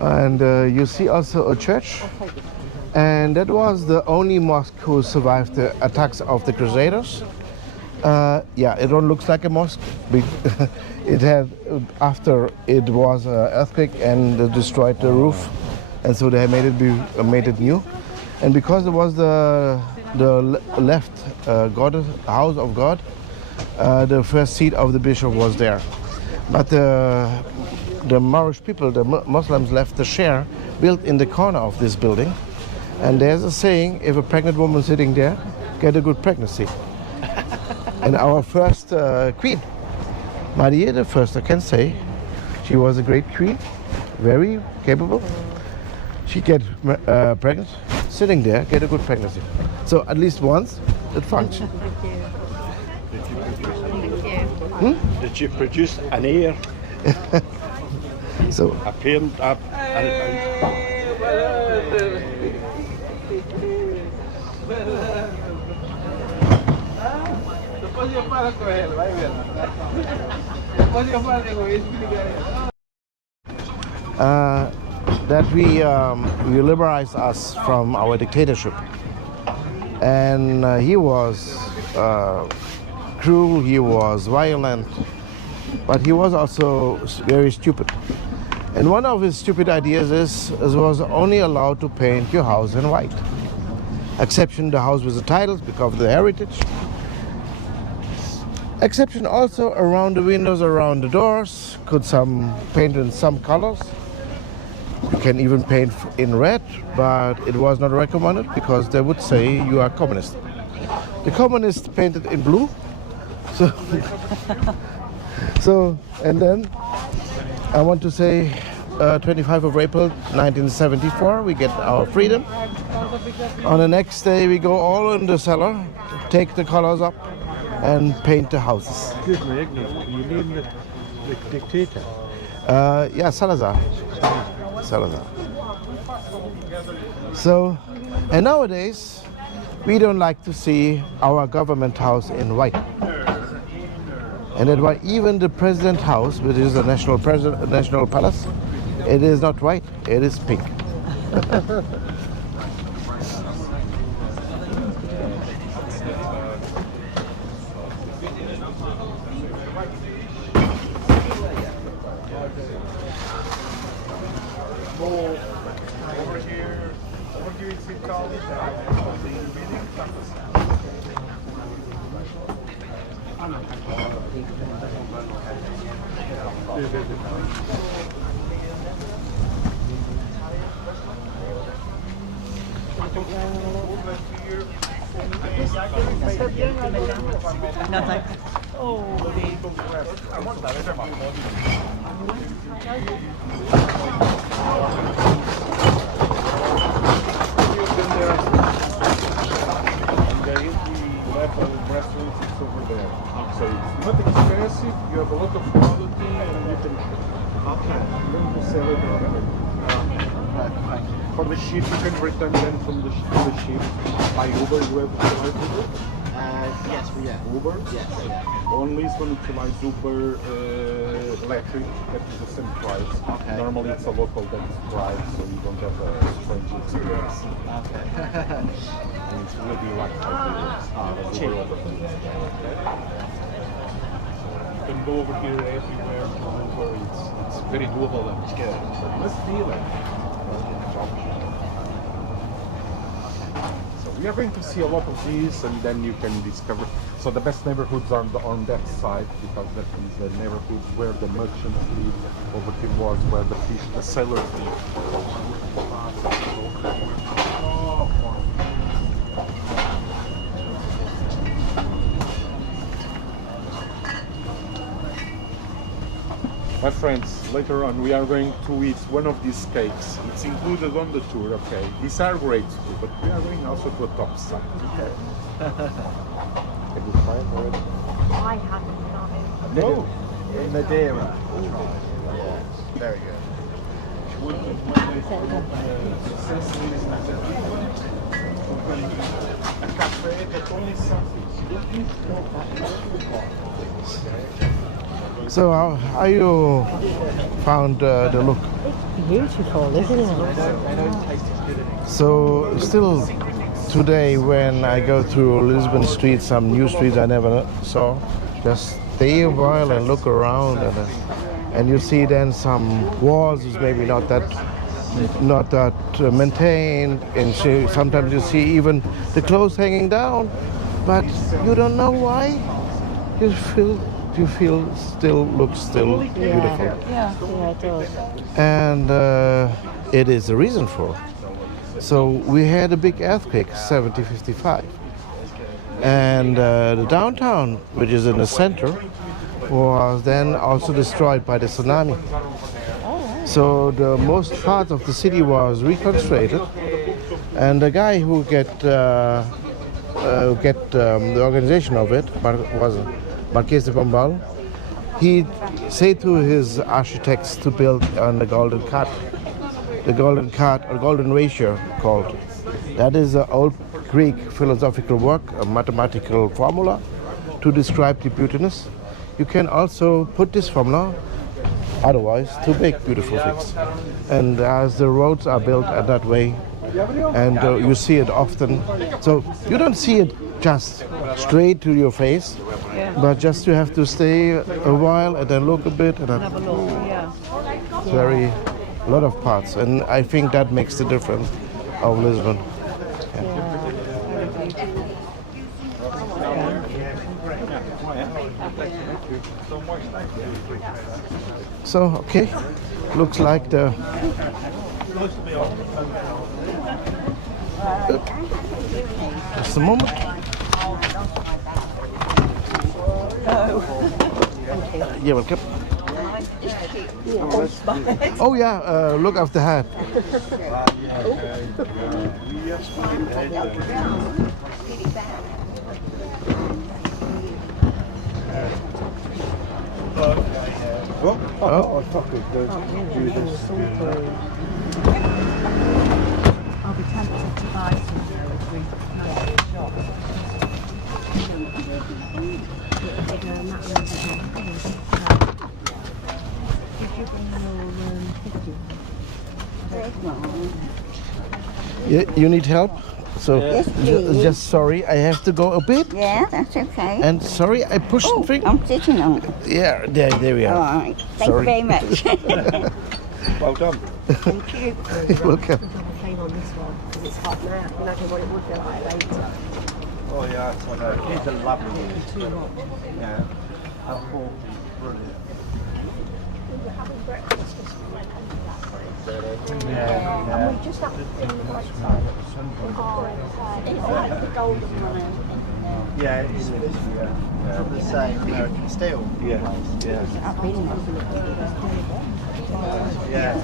And you see also a church, and that was the only mosque who survived the attacks of the Crusaders. Yeah, it all looks like a mosque. It had, after it was an earthquake and destroyed the roof, and so they made it new. And because it was the left God, house of God, the first seat of the bishop was there. But the Moorish people, the Muslims, left the share built in the corner of this building. And there's a saying, if a pregnant woman sitting there, get a good pregnancy. And our first queen, Maria the First, I can say, she was a great queen, very capable. She get pregnant, sitting there, get a good pregnancy. So at least once, it functioned. Did you produce an heir? So A parent? that we liberalized us from our dictatorship, and he was cruel, he was violent, but he was also very stupid. And one of his stupid ideas was only allowed to paint your house in white, exception the house with the titles because of the heritage. Exception also around the windows, around the doors, could paint in some colors. You can even paint in red, but it was not recommended because they would say you are communist. The communists painted in blue. So, and then I want to say 25 of April 1974, we get our freedom. On the next day, we go all in the cellar, take the colors up, and paint the houses. Excuse me, Ignorant. You mean the dictator? Yeah, Salazar. So, and nowadays, we don't like to see our government house in white. And that's why even the president house, which is the national palace, it is not white, it is pink. No, thanks. Over there. So it's not expensive, you have a lot of quality, and you can sell it for the ship. You can return them from the ship by Uber. You have to like Uber? Yes, we have. Uber? Yes, yeah. On Lisbon, it's like Uber electric, that is the same price. Okay. Normally it's a local that's price, so you don't have a strange experience. Okay. And it's really like 5 euros. cheap. You can go over here everywhere from Uber. It's very doable and it's good. Let's deal it. So we are going to see a lot of these, and then you can discover. So the best neighborhoods are on that side, because that is the neighborhood where the merchants live. Over here was where the sailors live. My friends, later on we are going to eat one of these cakes. It's included on the tour, okay? These are great too, but we are going also to a top side. Okay. Have you tried already? I haven't tried. No. In Madeira. Yeah, very good. So how you found the look? Beautiful, isn't it? So still today when I go through Lisbon streets, some new streets I never saw, just stay a while and look around, and you see then some walls is maybe not that maintained, and so sometimes you see even the clothes hanging down, but you don't know why. You feel still looks beautiful. Yeah, it does. And it is a reason for it. So we had a big earthquake, 70-55. And the downtown, which is in the center, was then also destroyed by the tsunami. So the most part of the city was reconstructed. And the guy who get the organization of it was Marquês de Pombal. He said to his architects to build on the golden cart. The golden cart, or golden ratio called. That is an old Greek philosophical work, a mathematical formula to describe the beautiness. You can also put this formula, otherwise, to make beautiful things. And as the roads are built that way, and you see it often, so you don't see it just straight to your face, but just you have to stay a while and then look a bit, and then Have a look, yeah. very a lot of parts, and I think that makes the difference of Lisbon. So okay, looks like the just a moment. You're welcome. Oh yeah, look after hat. Oh, fuck it, do this. I'll be tempted to buy some there if we manage to shop. You need help? So Yes, please. just sorry, I have to go a bit. Yeah, that's okay. And sorry, I pushed the thing. I'm sitting on it. Yeah, there we All are. right. Thank Sorry. you very much. Well done. Thank you. You're welcome. Came on this one because it's hot now. Imagine what it would feel like later. Oh yeah, it's a lovely one. Yeah. How cool. Brilliant. And we just have to do the right side. It's like the golden one. Yeah, it is. From the same American steel. Yeah. Yeah. I've been Yeah.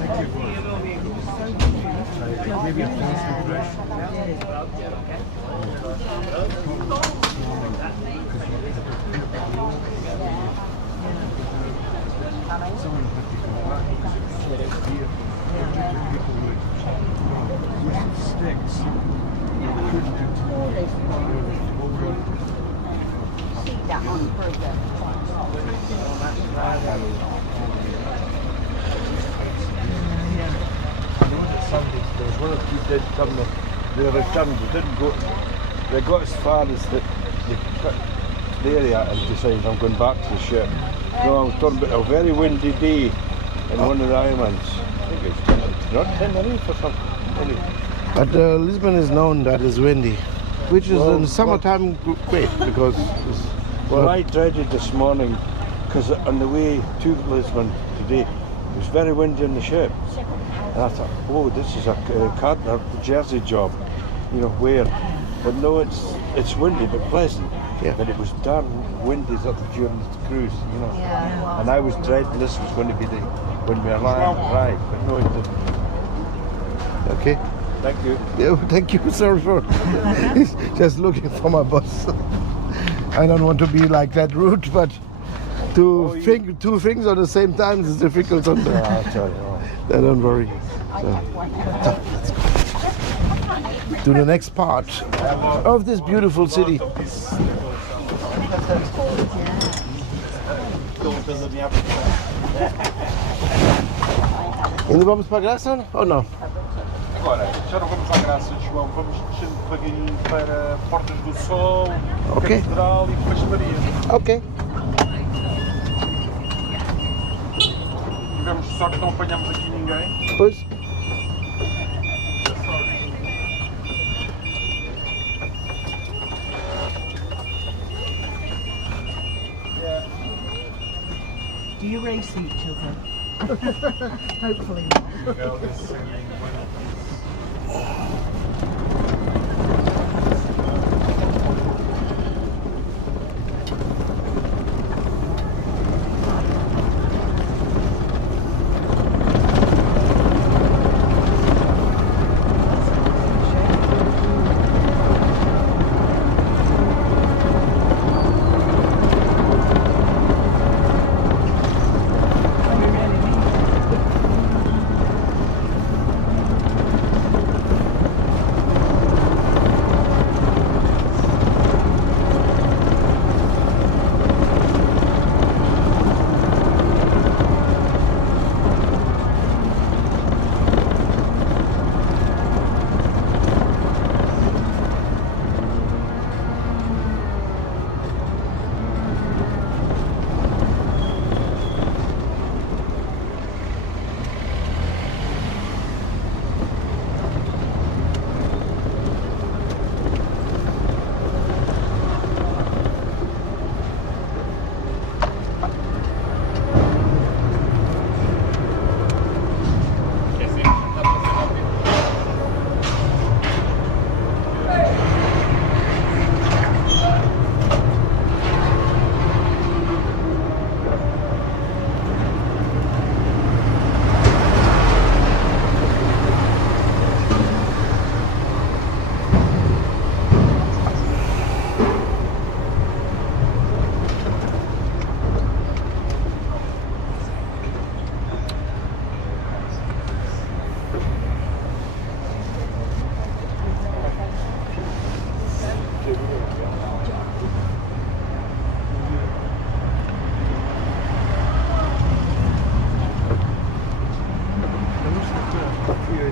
See that on further. There's one of you did come, they returned, they didn't go, they got as far as the area and decided I'm going back to the ship. No, I was talking about a very windy day in one of the islands. I think it's not Tenerife or something. But Lisbon is known that it's windy, which is in summertime great because it's, Well, I dreaded this morning because on the way to Lisbon today, it was very windy on the ship. And I thought, oh, this is a Cardinal Jersey job, you know, where? But no, it's windy but pleasant. Yeah. But it was darn windy during the cruise, you know. Yeah. And I was dreading this was going to be when we arrived, but no, it didn't. okay. Thank you. Yeah, thank you, sorry for just looking for my bus. I don't want to be like that rude, but to think two things at the same time is difficult sometimes. I'll tell you. Don't worry. So, let's go. to the next part of this beautiful city. Ainda vamos para a Graça ou não? Agora, já não vamos à Graça, João, vamos descendo devagarinho para Portas do Sol, Ok. Catedral e depois Maria. Ok. Tivemos sorte que não apanhamos aqui ninguém. Pois. Do you race each other? Hopefully not.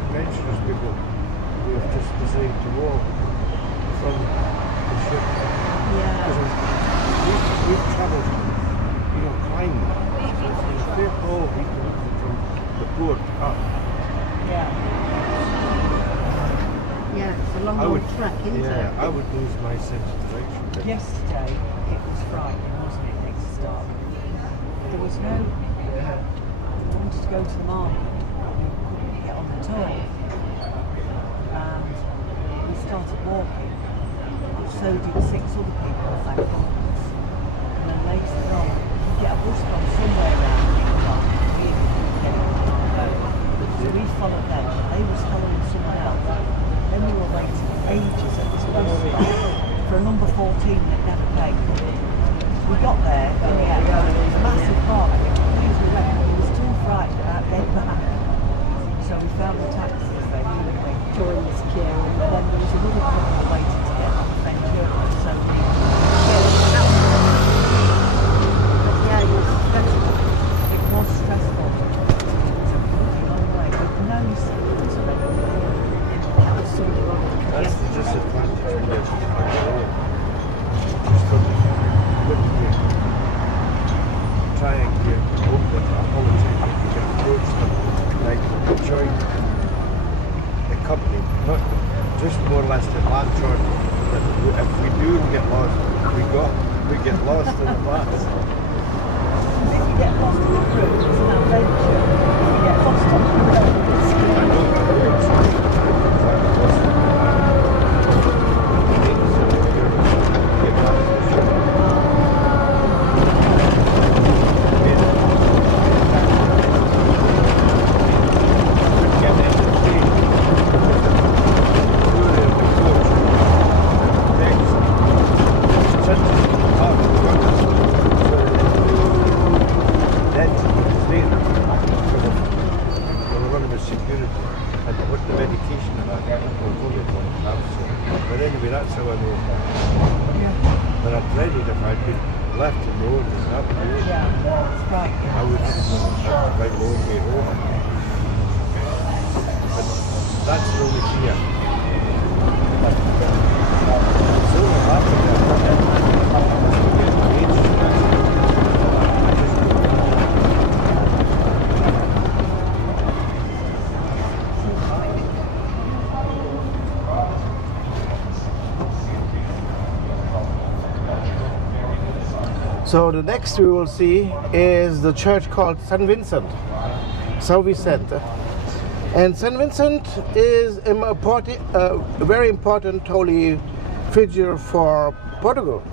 adventurous people who have just decided to walk from the ship. Because we've travelled, climbed. It's a fair haul from the port up. Yeah, it's a long trek, isn't it? I would lose my sense of direction. Yesterday, it was frightening, wasn't it, next stop? There was no... We wanted to go to the market, but we couldn't get on the tour. And we started walking, and so did 6 other people, thank goodness. And then later on, you get a bus from somewhere around the park, we didn't get on the boat. So we followed them, they was following someone else. Then we were waiting ages at this bus stop for a number 14 that never came. We got there in the end, it was a massive park, we was too frightened about getting back. So we found the taxis then, we joined this queue, and then there was another couple waiting to get on the Ventura, so but yeah, it was stressful. It was stressful. It was a bloody long way, with no signals or anything. That was something wrong. That's the disadvantage when you're try and get open apology when you get approached them, like join the company, not just more or less the land chart, that if we do get lost, we get lost in the past. If you get lost on the road, it's an adventure. If you get lost on the road, it's scary. I know that it's And what the medication and that, will go to the house. But anyway, that's how I know. But I dreaded if I'd been left alone and that road. Right. I would have had quite a long way home. But that's the only fear. It's only happened that I must be getting aged. I just don't know. So the next we will see is the church called St. Vincent, São Vicente. And St. Vincent is a very important holy figure for Portugal.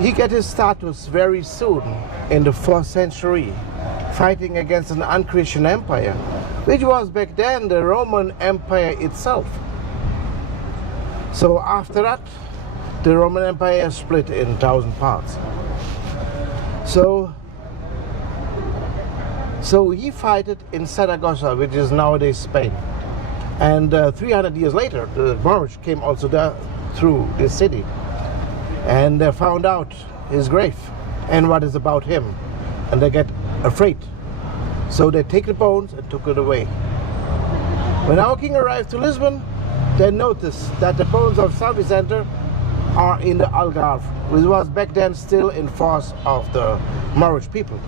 He got his status very soon in the 4th century, fighting against an unchristian empire, which was back then the Roman Empire itself. So after that, the Roman Empire split in 1,000 parts. So he fought in Saragossa, which is nowadays Spain. And 300 years later, the Moorish came also there through this city. And they found out his grave and what is about him. And they get afraid. So they take the bones and took it away. When our king arrived to Lisbon, they noticed that the bones of São Vicente are in the Algarve, which was back then still in force of the Moorish people.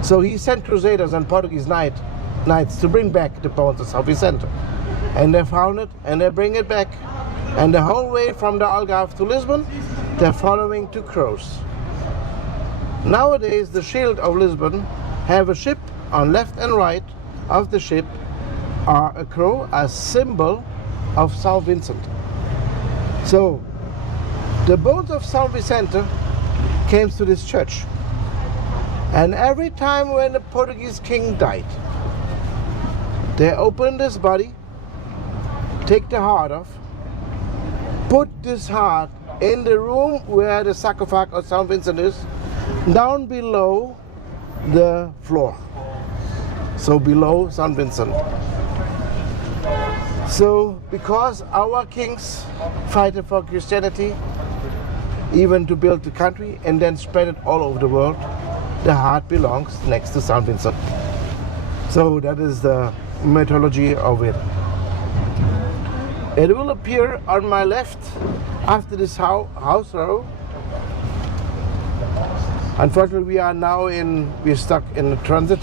So he sent crusaders and Portuguese knights to bring back the bones of São Vicente. And they found it and they bring it back. And the whole way from the Algarve to Lisbon, they're following 2 crows. Nowadays, the shield of Lisbon have a ship on left and right of the ship are a crow, a symbol of São Vincent. So the bones of São Vicente came to this church. And every time when the Portuguese king died, they opened his body, take the heart off, put this heart in the room where the sarcophagus of São Vincent is, down below the floor. So below São Vincent. So because our kings fight for Christianity, even to build the country and then spread it all over the world, the heart belongs next to St. Vincent. So that is the mythology of it. It will appear on my left after this house row. Unfortunately, we're stuck in the transit.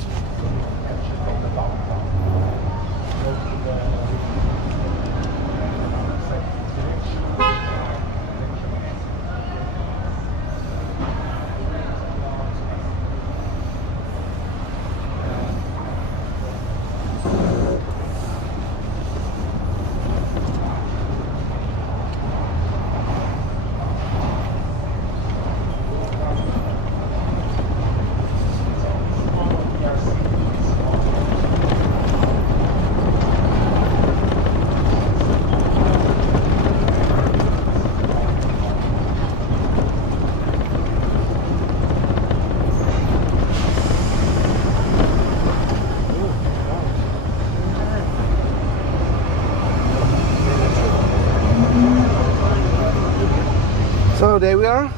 So there we are,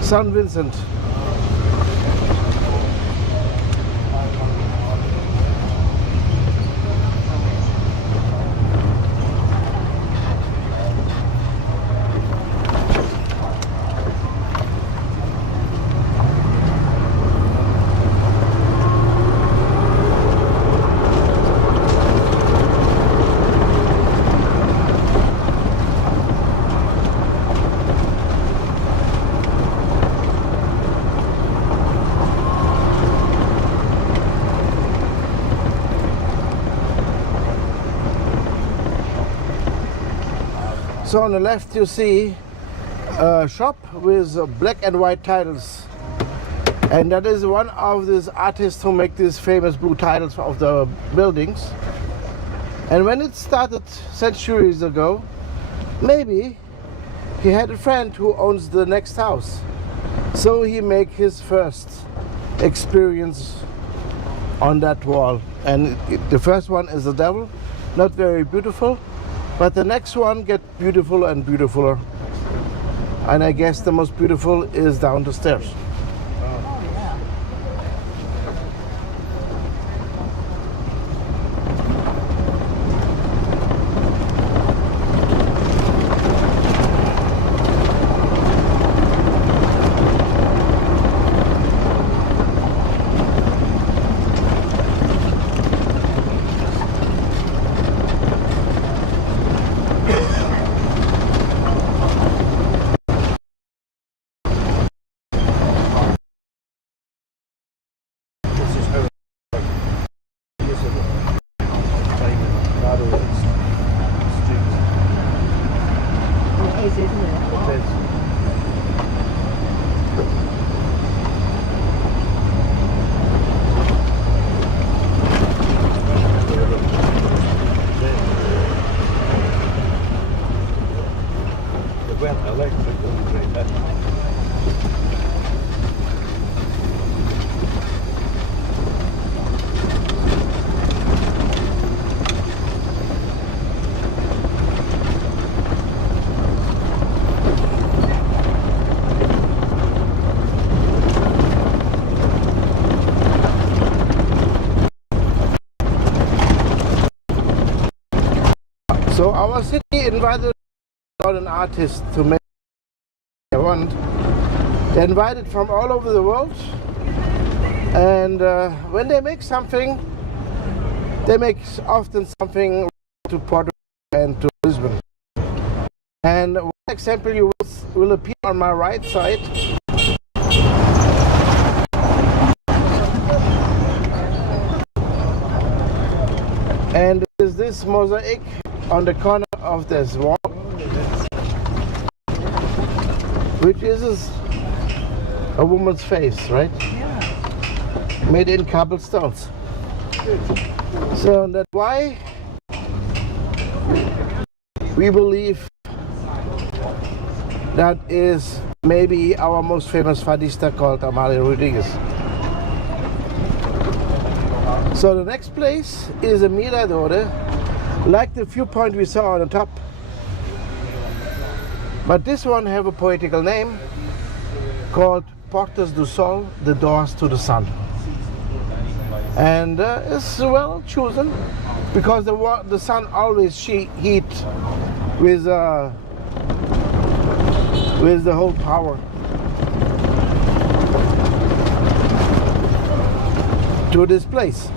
St. Vincent. So on the left you see a shop with black and white tiles, and that is one of these artists who make these famous blue tiles of the buildings. And when it started centuries ago, maybe he had a friend who owns the next house, so he made his first experience on that wall. And the first one is the devil, not very beautiful, but the next one gets beautiful and beautifuler. And I guess the most beautiful is down the stairs. So our city invited an artist to make a want. They're invited from all over the world, and when they make something, they make often something to Portugal and to Lisbon. And one example you will appear on my right side. And is this mosaic on the corner of this wall, which is a woman's face, right? Yeah. Made in cobblestones. So that's why we believe that is maybe our most famous fadista called Amalia Rodriguez. So the next place is a mirador, like the viewpoint we saw on the top. But this one have a poetical name called Portas do Sol, the doors to the sun. And it's well chosen because the sun always heat with the whole power to this place.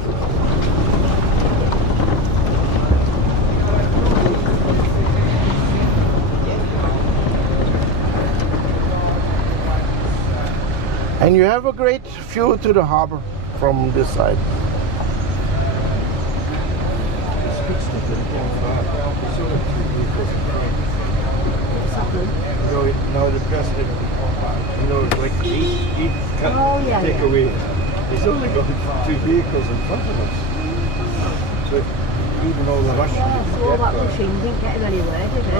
And you have a great view to the harbor from this side. No, the president, like he can't take away. He's only got 2 vehicles in front of us. So even all the Russians. So all that machine didn't get him anywhere, did it?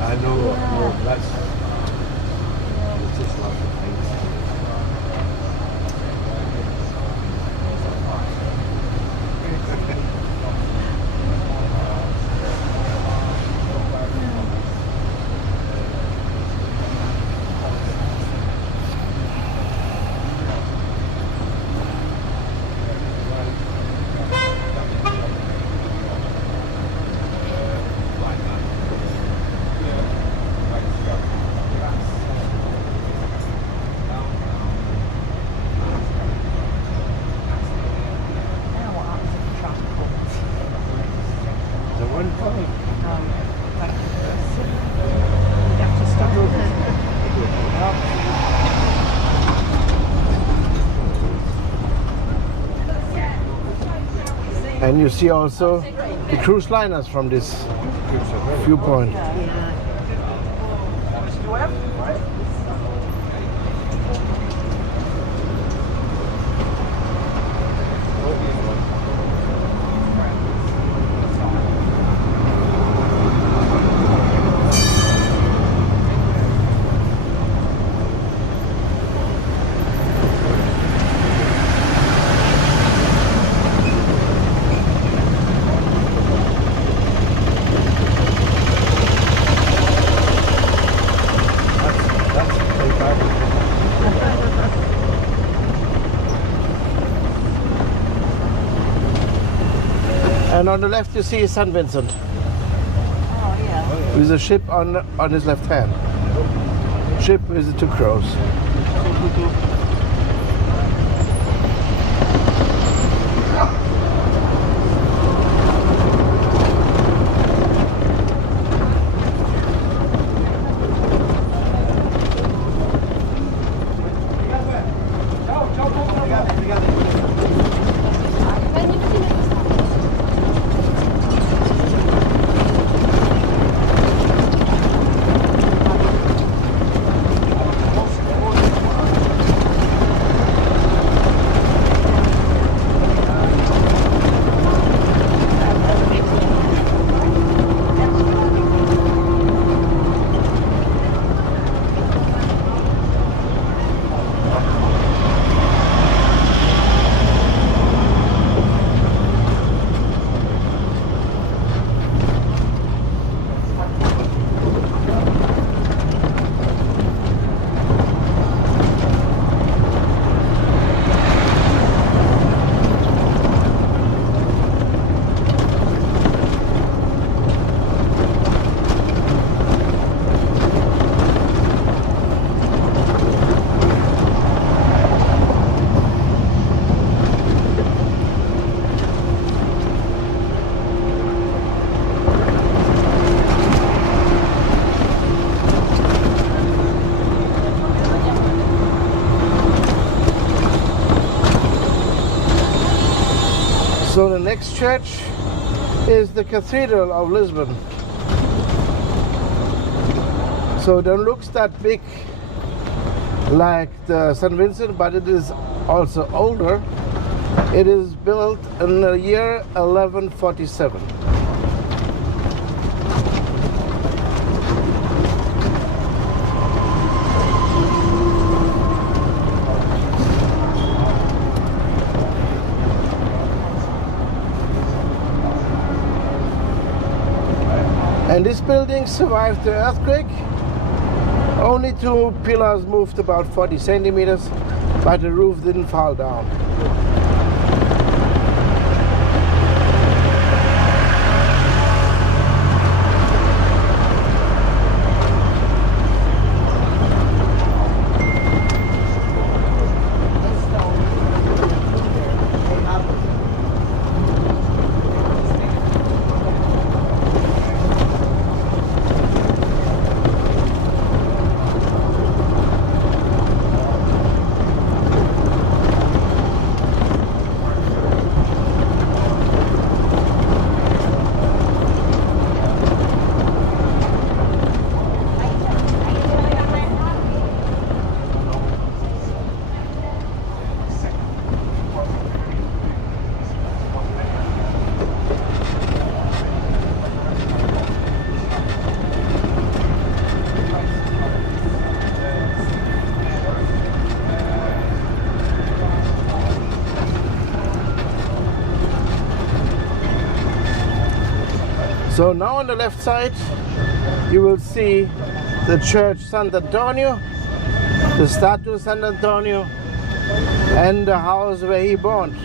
I know, no, that's just lovely things. And you see also the cruise liners from this viewpoint. And on the left you see St. Vincent. Oh, yeah. With a ship on his left hand. Ship with the two crows. So the next church is the Cathedral of Lisbon. So it don't look that big like the St. Vincent, but it is also older. It is built in the year 1147. And this building survived the earthquake. Only two pillars moved about 40 centimeters, but the roof didn't fall down. So now on the left side you will see the church Sant Antonio, the statue of Sant Antonio, and the house where he born.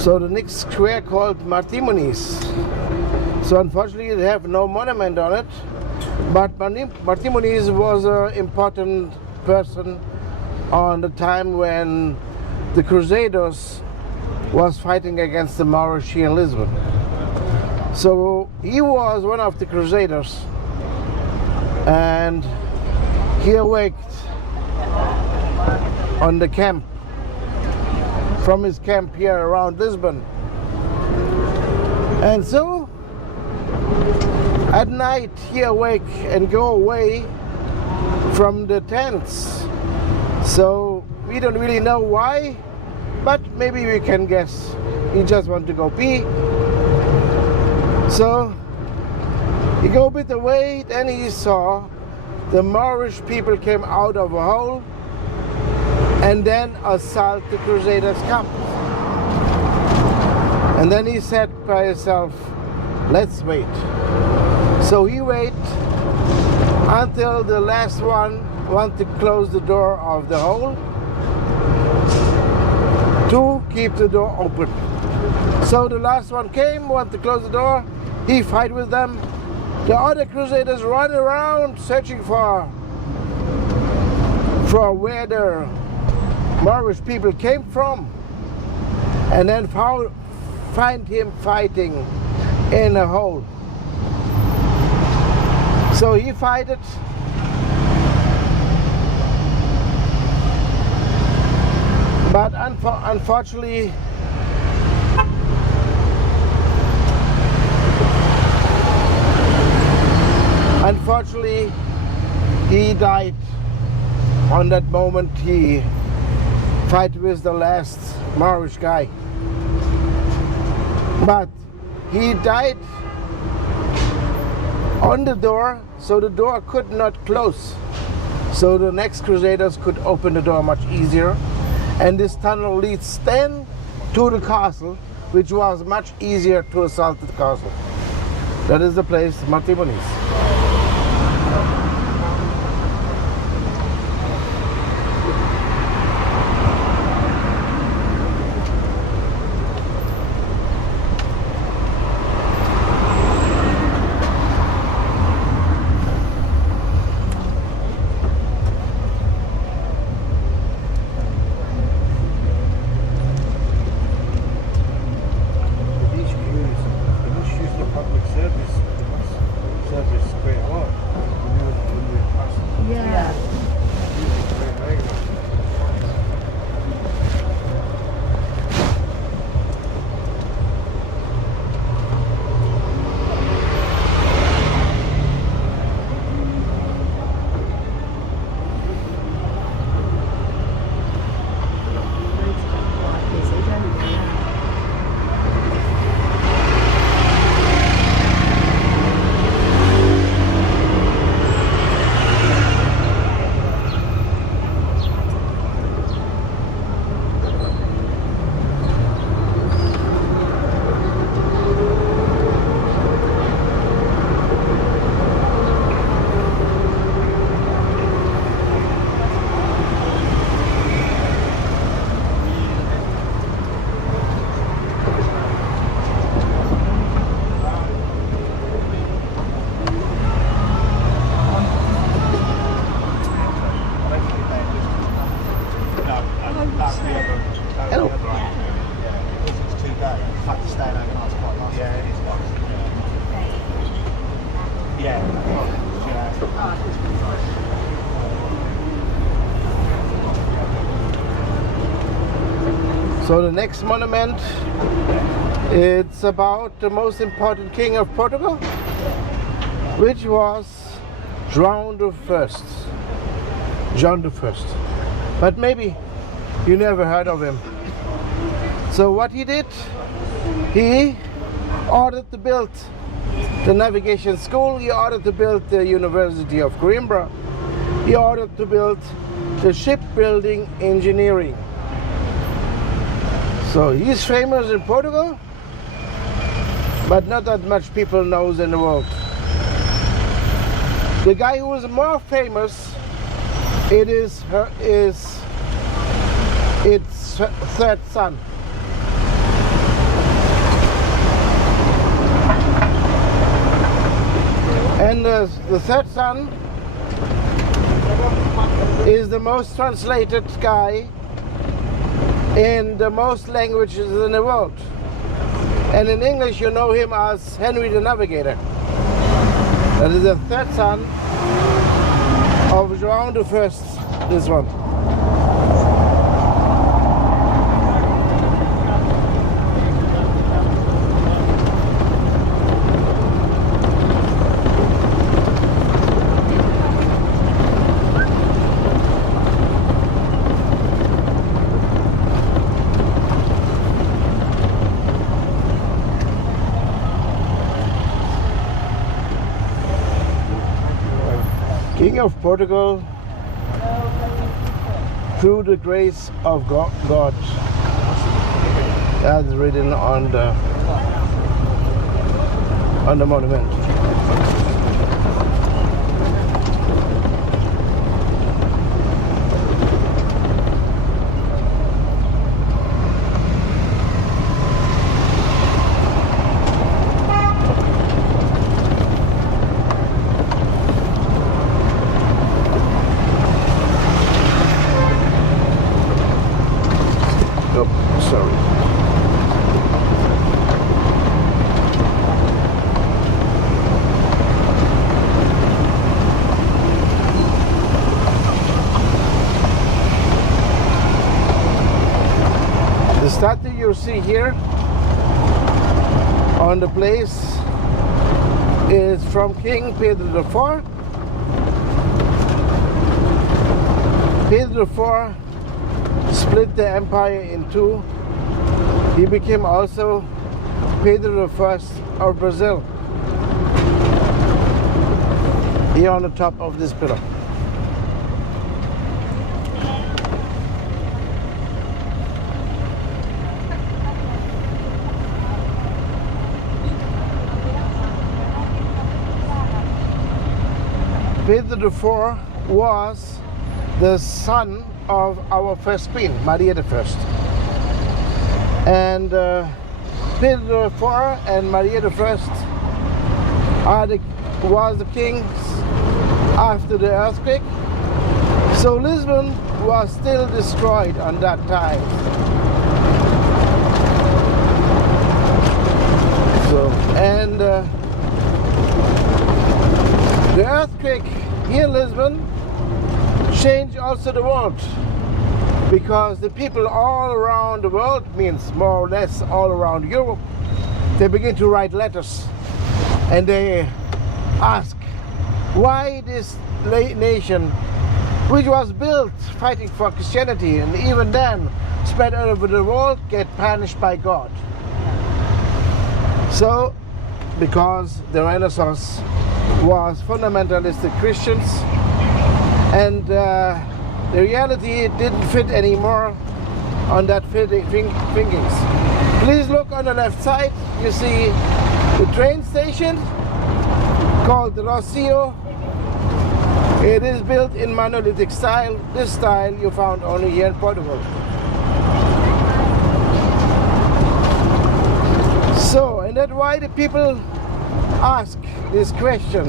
So the next square called Martimonis. So unfortunately they have no monument on it, but Martimonis was an important person on the time when the Crusaders was fighting against the Moorish here in Lisbon. So he was one of the Crusaders, and he awaked on the camp, from his camp here around Lisbon. And so at night he awake and go away from the tents. So we don't really know why, but maybe we can guess he just want to go pee. So he go a bit away, then he saw the Moorish people came out of a hole and then assault the Crusaders' camp. And then he said by himself, let's wait. So he wait until the last one want to close the door of the hole to keep the door open. So the last one came, want to close the door, he fight with them. The other Crusaders run around searching for where the Moorish people came from, and then find him fighting in a hole. So he fight it, but unfortunately he died. On that moment he fight with the last Moorish guy, but he died on the door, so the door could not close. So the next Crusaders could open the door much easier, and this tunnel leads then to the castle, which was much easier to assault the castle. That is the place, Martimonis. So the next monument, it's about the most important king of Portugal, which was João I. But maybe you never heard of him. So what he did, he ordered to build the navigation school, he ordered to build the University of Coimbra, he ordered to build the shipbuilding engineering. So he's famous in Portugal, but not that much people knows in the world. The guy who is more famous, it's its third son. And the third son is the most translated guy in the most languages in the world. And in English you know him as Henry the Navigator. That is the third son of João I, this one. King of Portugal, through the grace of God, as written on the monument. The statue you see here on the place is from King Pedro IV. Pedro IV split the empire in two. He became also Pedro I of Brazil. Here on the top of this pillar. Pedro IV was the son of our first queen, Maria I. And Pedro IV and Maria I was the kings after the earthquake. So Lisbon was still destroyed on that time. The earthquake here in Lisbon changed also the world, because the people all around the world, means more or less all around Europe, they begin to write letters and they ask why this nation, which was built fighting for Christianity and even then spread all over the world, get punished by God. So, because the Renaissance was fundamentalistic Christians, and the reality didn't fit anymore on that thinkings. Please look on the left side. You see the train station called Rocio. It is built in monolithic style. This style you found only here in Portugal. So, and that's why the people ask this question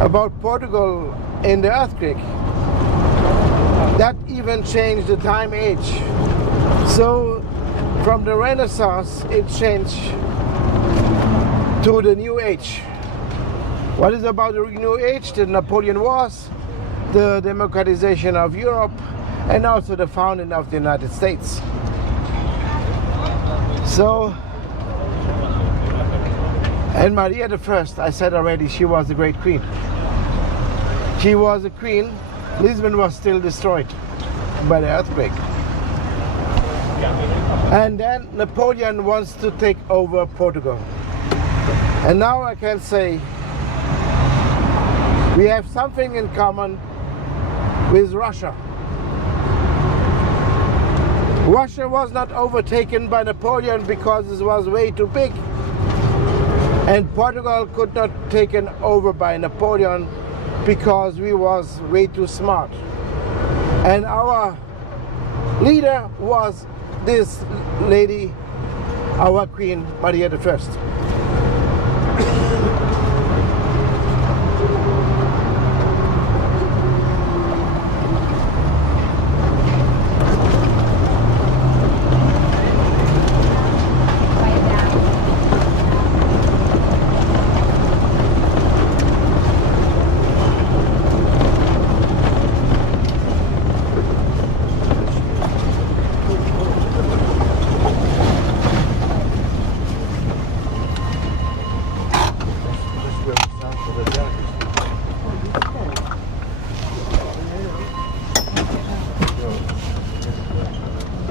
about Portugal in the earthquake. That even changed the time age. So from the Renaissance it changed to the New Age. What is about the New Age? The Napoleon Wars, the democratization of Europe, and also the founding of the United States. So, and Maria I, I said already, she was a great queen. She was a queen. Lisbon was still destroyed by the earthquake. And then Napoleon wants to take over Portugal. And now I can say we have something in common with Russia. Russia was not overtaken by Napoleon because it was way too big. And Portugal could not be taken over by Napoleon because we was way too smart. And our leader was this lady, our Queen Maria I.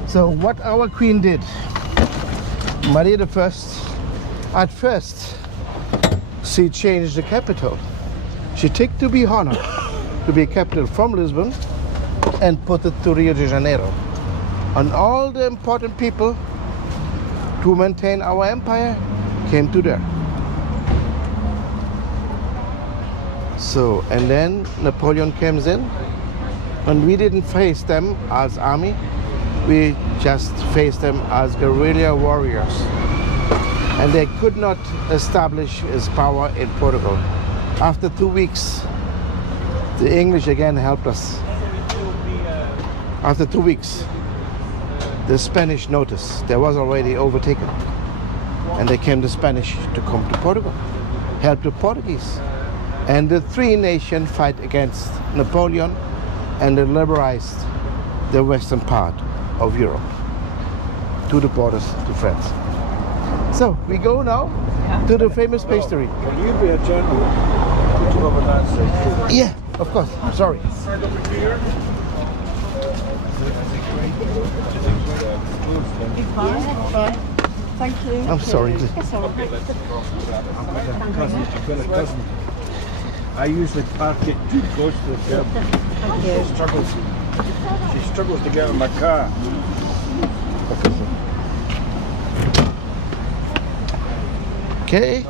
So what our queen did, Maria I, at first, she changed the capital. She took to be honored to be capital from Lisbon and put it to Rio de Janeiro. And all the important people to maintain our empire came to there. So, and then Napoleon comes in, and we didn't face them as army, we just faced them as guerrilla warriors. And they could not establish his power in Portugal. After 2 weeks, the English again helped us. After 2 weeks, the Spanish noticed they was already overtaken. And they came, the Spanish, to come to Portugal, help the Portuguese. And the three nations fight against Napoleon, and they liberalized the western part of Europe to the borders to France. So we go now to the famous pastry. Can you be a general? Put you over that side. Yeah, of course. Sorry. Thank you. I'm sorry. It's all right. I've got a cousin. I usually park it too close to the curb. She struggles to get in my car. Okay.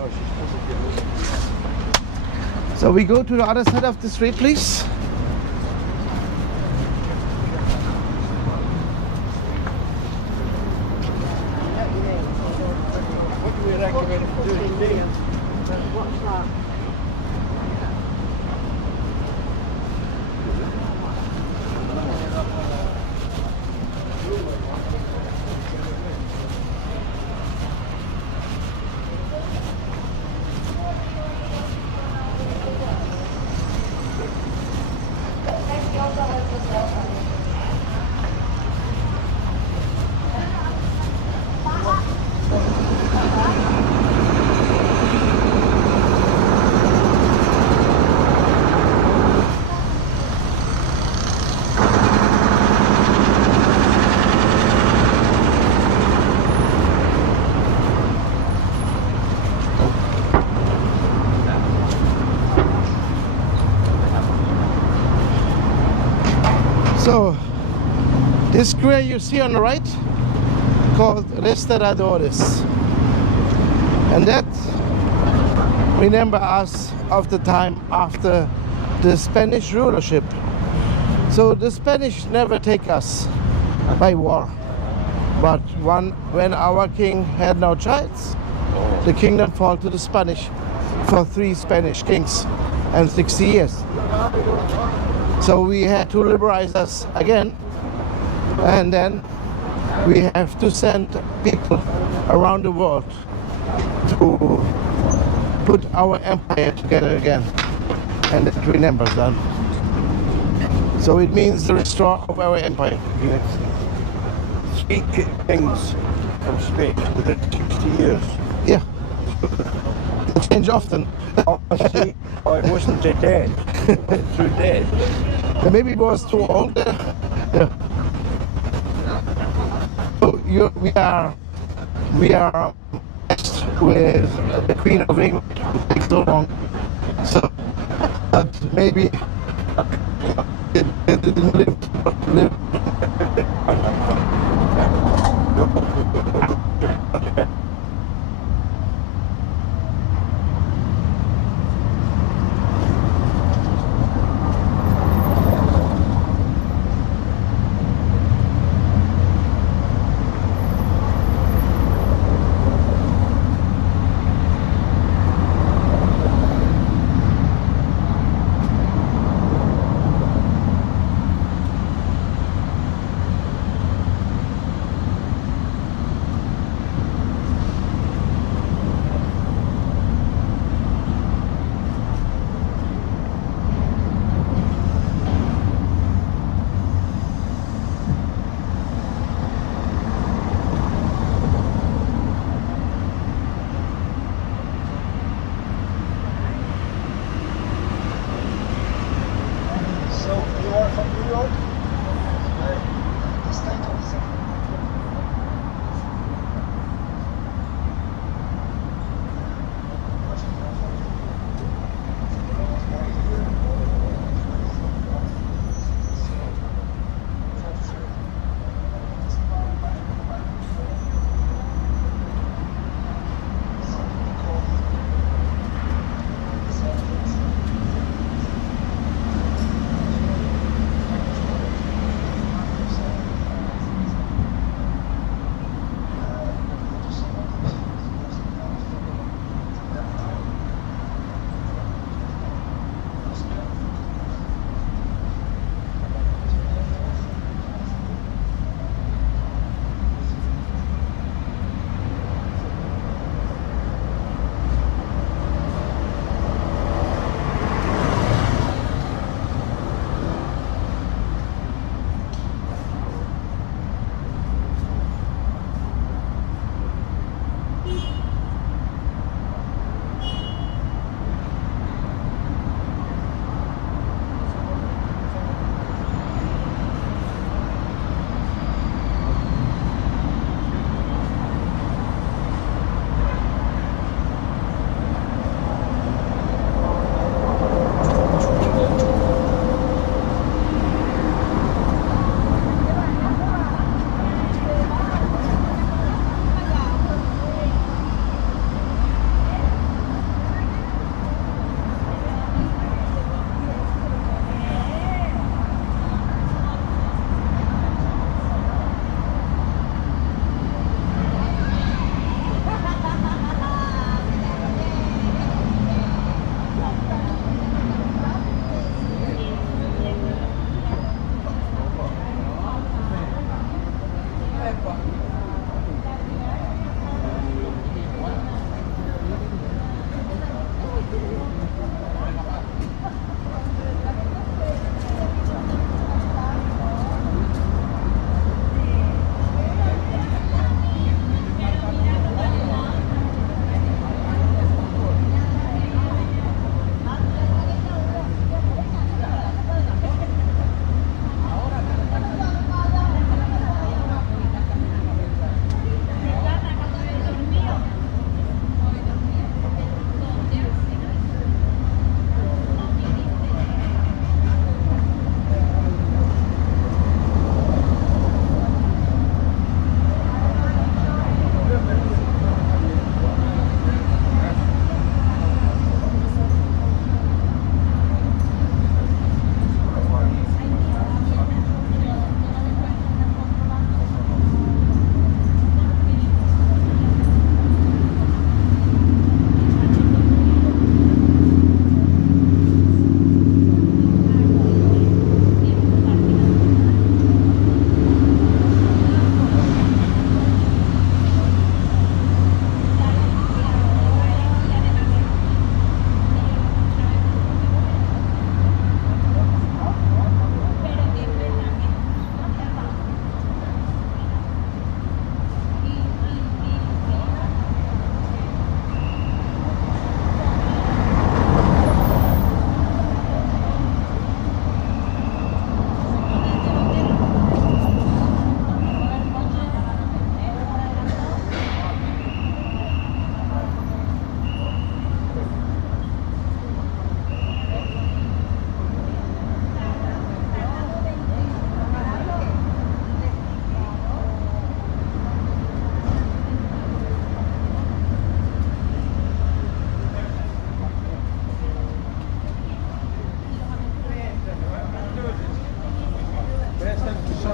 So we go to the other side of the street, please. What do we recommend doing today? What's that? So this square you see on the right, called Restauradores, and that remember us of the time after the Spanish rulership. So the Spanish never take us by war, but when our king had no chance, the kingdom fell to the Spanish for 3 Spanish kings and 60 years. So we had to liberalize us again, and then we have to send people around the world to put our empire together again, and that remembers that. So it means the restore of our empire. Yes. 3 kings from Spain within 60 years. Yeah. They change often. Oh, I see. Oh, it wasn't dead. It's through dead. Maybe it was too old. Yeah. So we are with the Queen of England, who takes so long. So maybe it didn't live.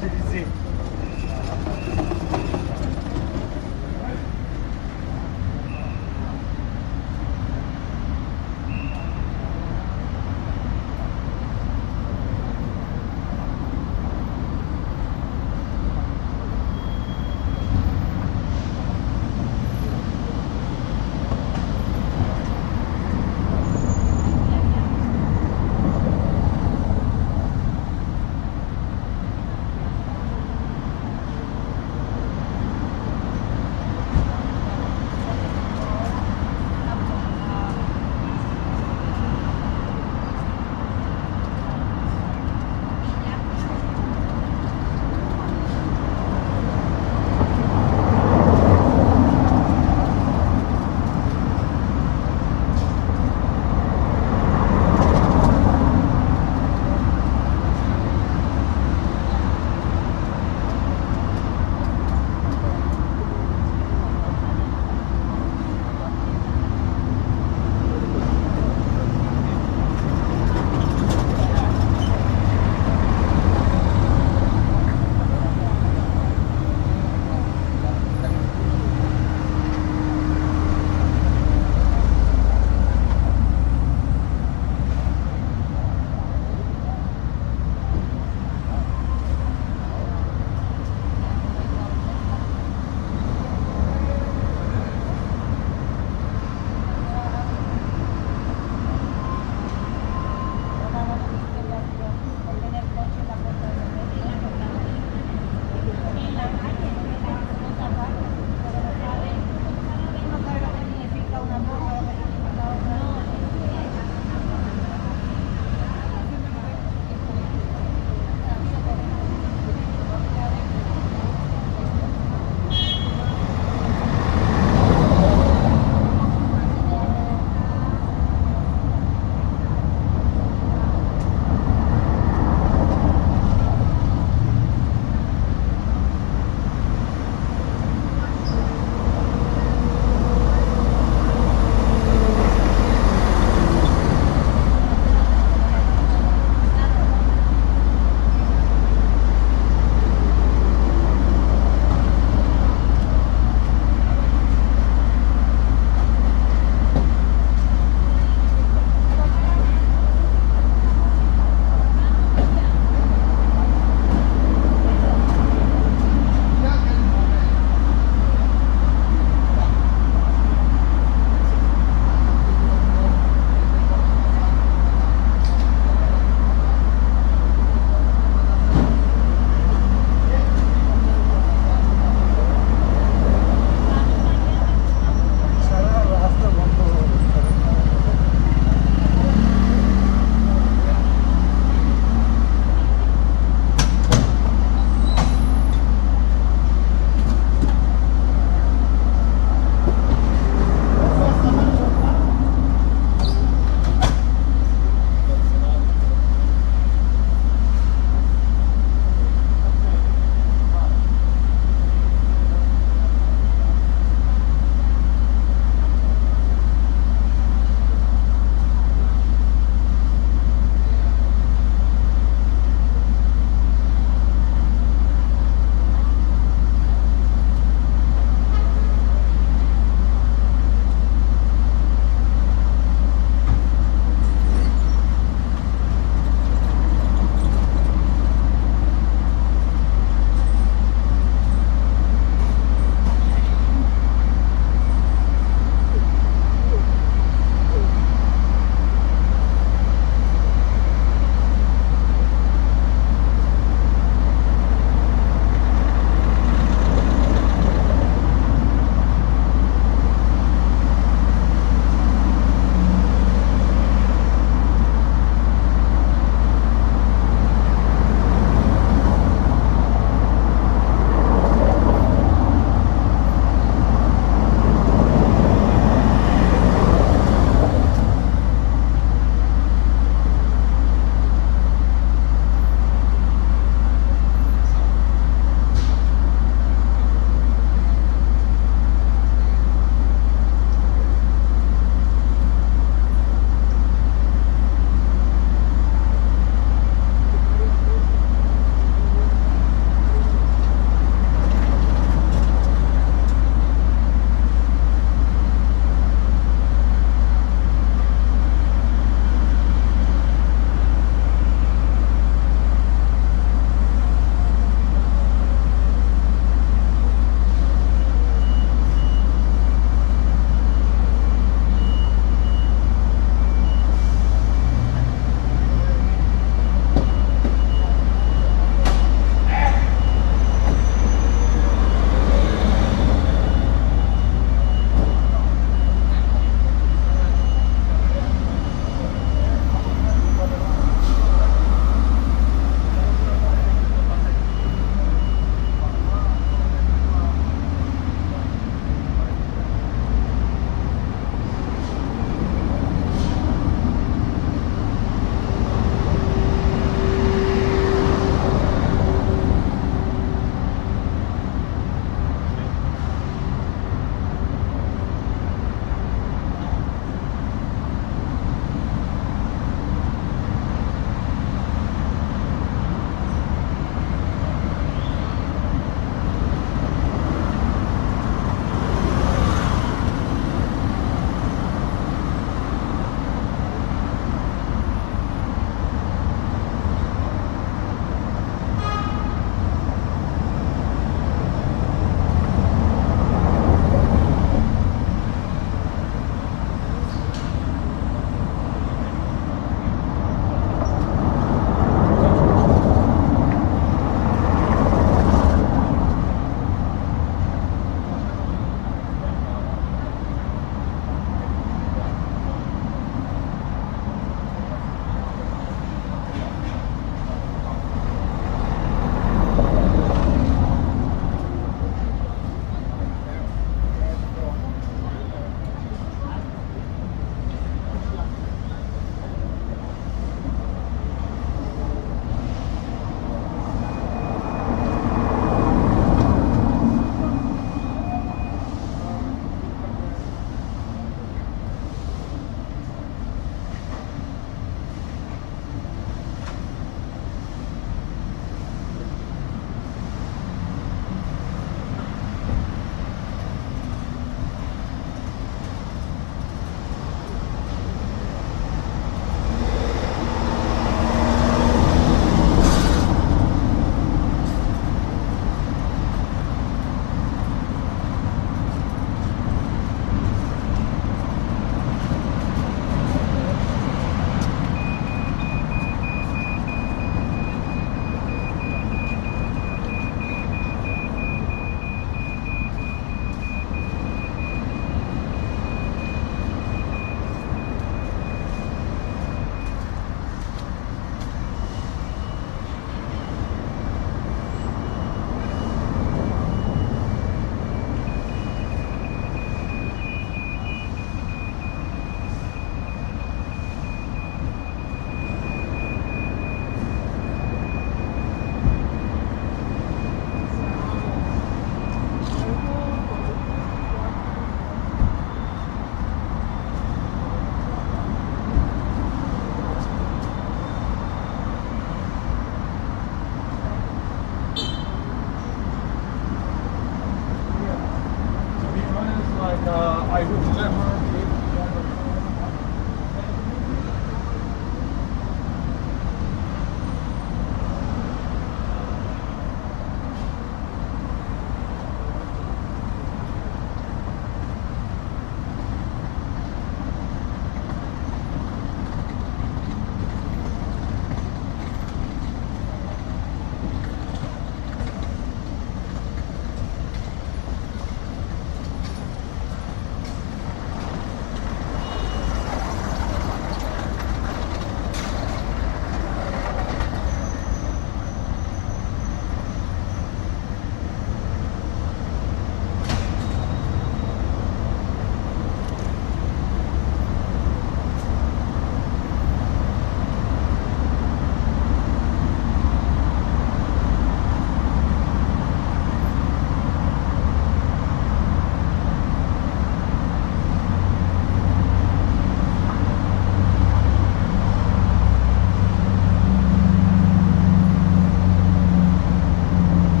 te dizer.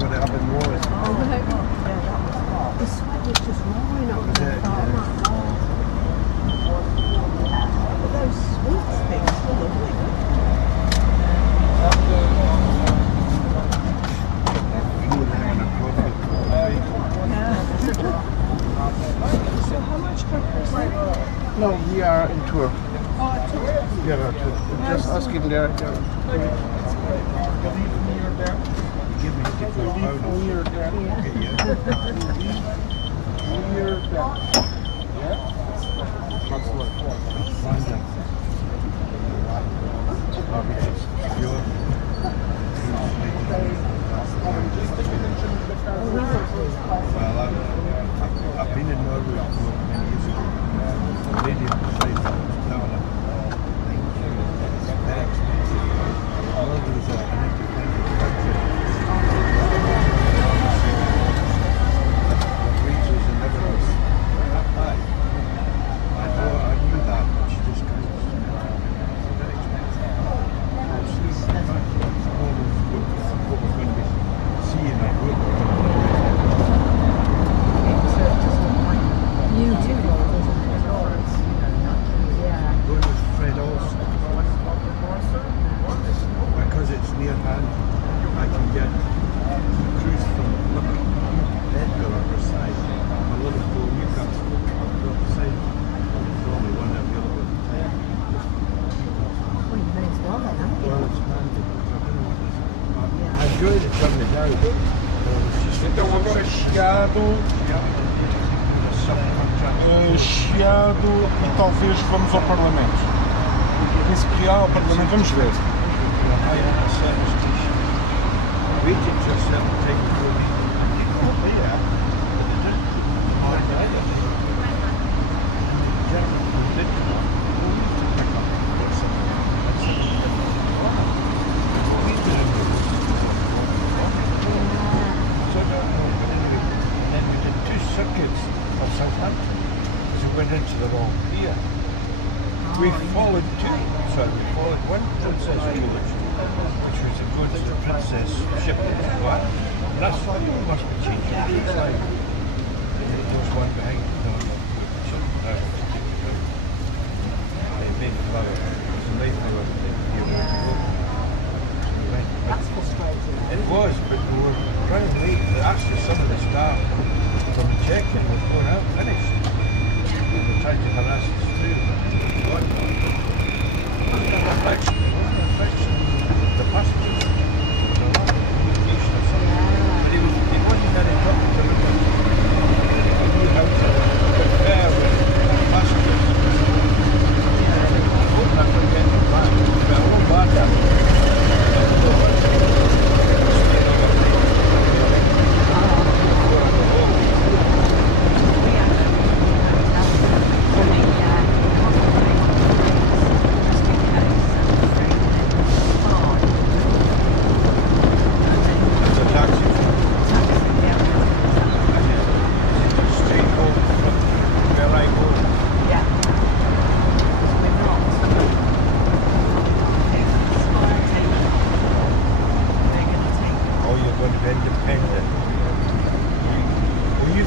what it happened was. The sweat was just roaring up there. But those sweets things were lovely. So how much per person? No, we are in tour. Oh, a tour. Yeah, no, tour. Just asking there. Give me £54. I've been in Norway many years ago. The lady on the side was telling them, it's very expensive. Norway is an independent country. The wages and everything was that high. I knew that, but she just kind of very expensive. What we're going to be seeing or You do, yeah. going with Fred also. Because it's near hand, I can get a cruise from Edinburgh or side, a Liverpool, Newcastle, on the other side. There's only one and the other one. Well, you may as well then, haven't you? Well, it's handy. I don't know what this is. I enjoyed it from the down. Então agora Chiado, Chiado e talvez vamos ao Parlamento. Penso que há ao Parlamento, vamos ver. Waiting for a certain time before we come here. Of Southampton, as we went into the wrong pier. We followed one princess village, which was to go to the princess ship and go out. That's why you must be changing the side. There was one behind the ship. I want to take it out. They made the flower. It was a night they were here. That's frustrating. It was, but we were running late. Actually, some of the staff from the check-in was going out finished. They were trying to harass us through. The passengers. There was a lot of communication or something. But it wasn't very talking to them. I knew how to compare with passengers. I hope that we're getting back. But I won't back up.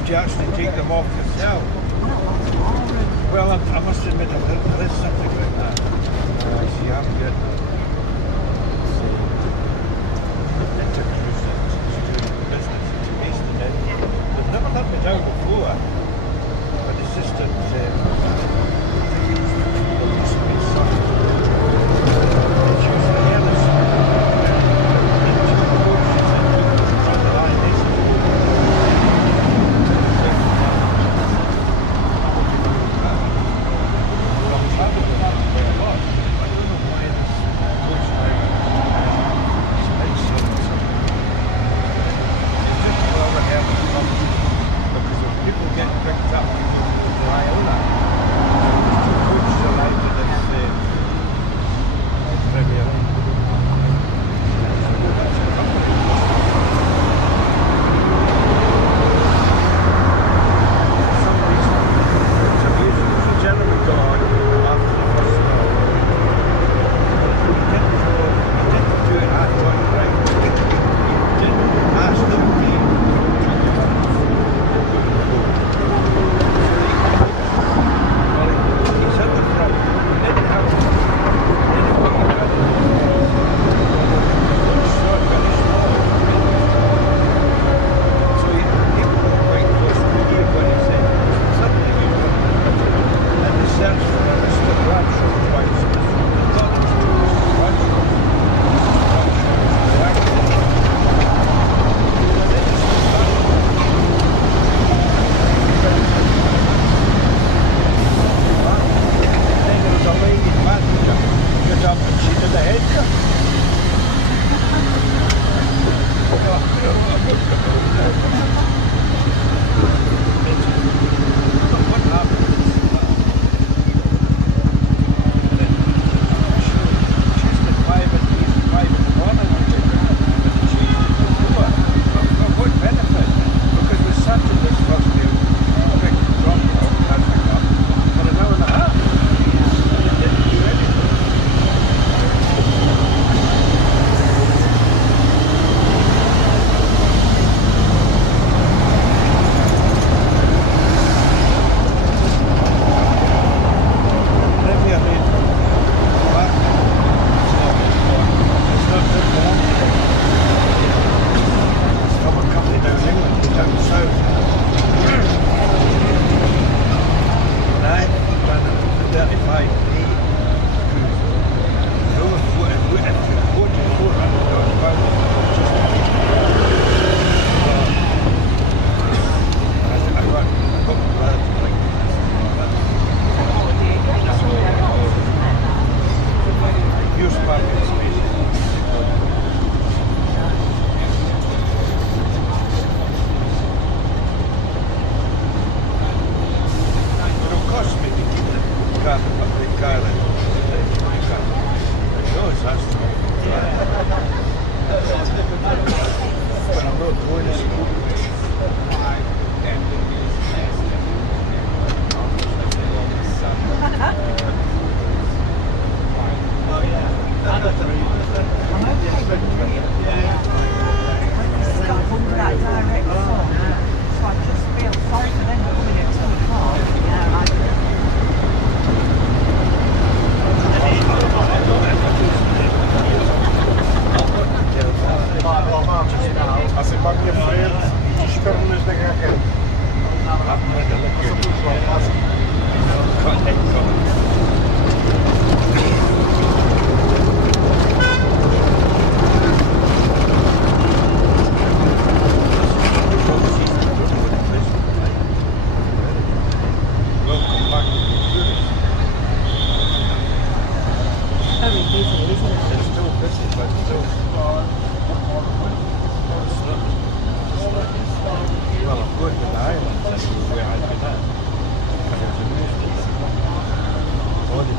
You actually take them off yourself. Well, I must admit, there is something like that. I see, I'm good. It's a cruise that's doing business, it's based in it. They've never let me down before, but it's just that I think it's the least bit soft. It's usually endless.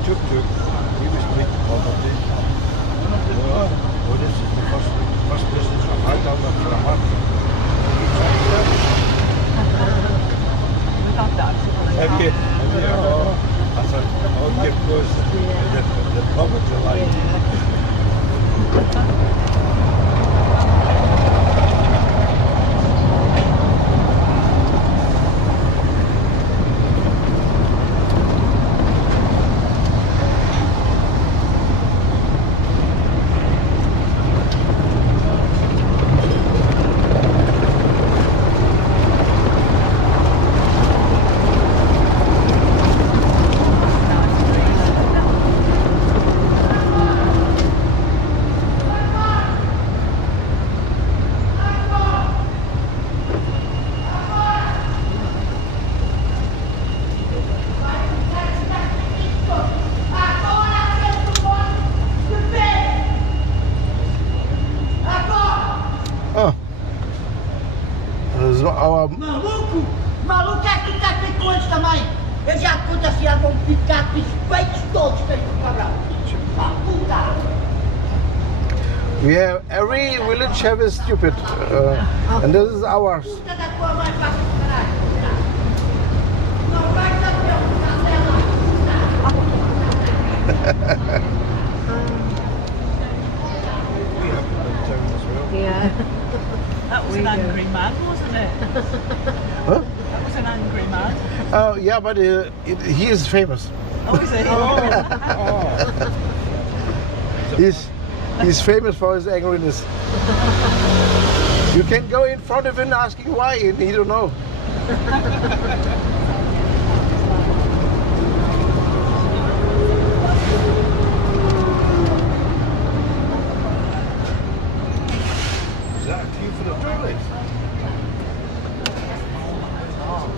Tuk-Tuk, he was making poverty. Oh, this is the first business I've had down there for a month. Okay. I thought, oh, give goes the poverty line. Maluco! Maluco é que tá feito hoje também! Eu já pude assim, vão ficar bispeitos todos feito cabrão! Puta! We have every village have a stupid, and this is ours. Puta da tua mãe, passa pro caralho! Não vai saber Yeah. That was an angry man, wasn't it? Huh? That was an angry man. Oh yeah, but he is famous. Oh, is he? He's famous for his angriness. You can go in front of him asking why, and he don't know. Is that a queue for the toilet?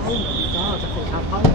Oh God, I think I'll hold it.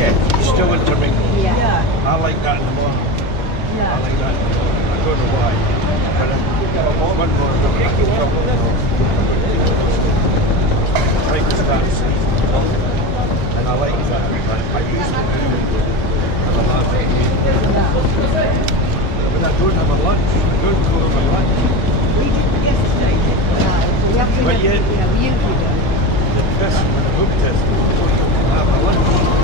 Yeah, still intermingled. Yeah. I like that in the morning. Yeah. I like that. I don't know why. But one morning I'm having trouble. Right to start walking. And I like that. I used to do it as a last week. When I don't have a lunch, I don't go on my lunch. We did yesterday, didn't we? We have to But we usually do. The test, when the book test, I have a lunch.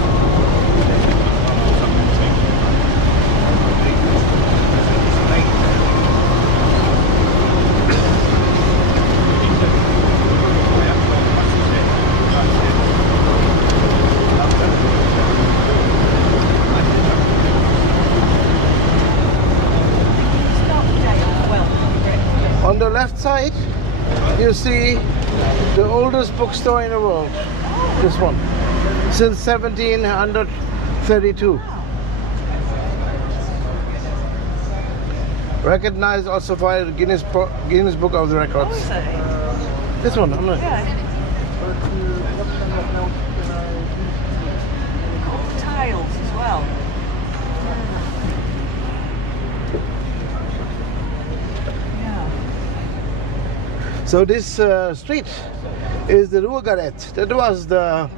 On the left side, you see the oldest bookstore in the world. This one, since 1732. Recognized also by the Guinness Book of the Records. This one, I'm not. Tiles as well. So this street is the Ruhrgasse. That was the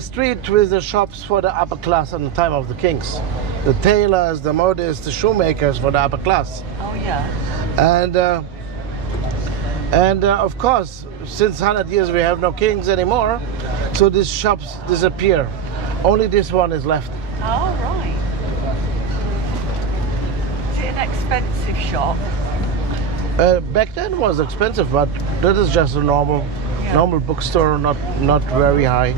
street with the shops for the upper class in the time of the kings. The tailors, the modists, the shoemakers for the upper class. Oh yeah. And of course, since 100 years we have no kings anymore, so these shops disappear. Only this one is left. Oh right. Is it an expensive shop? Back then it was expensive, but that is just a normal bookstore, not very high.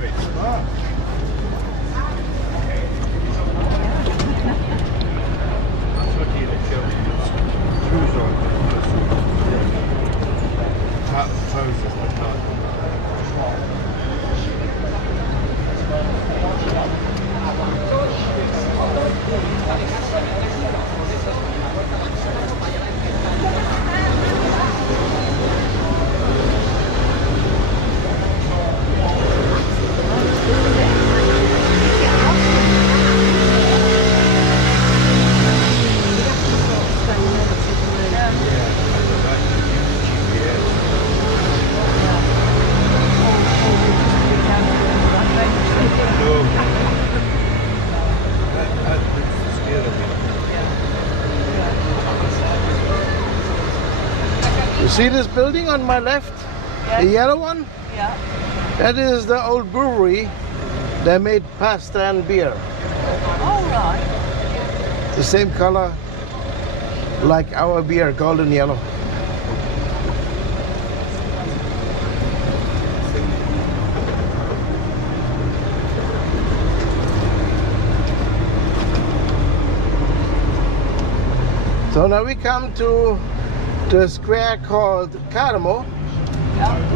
You see this building on my left? Yes. The yellow one? Yeah. That is the old brewery. They made pasta and beer. All right. The same color like our beer, golden yellow. So now we come to the square called Carmo,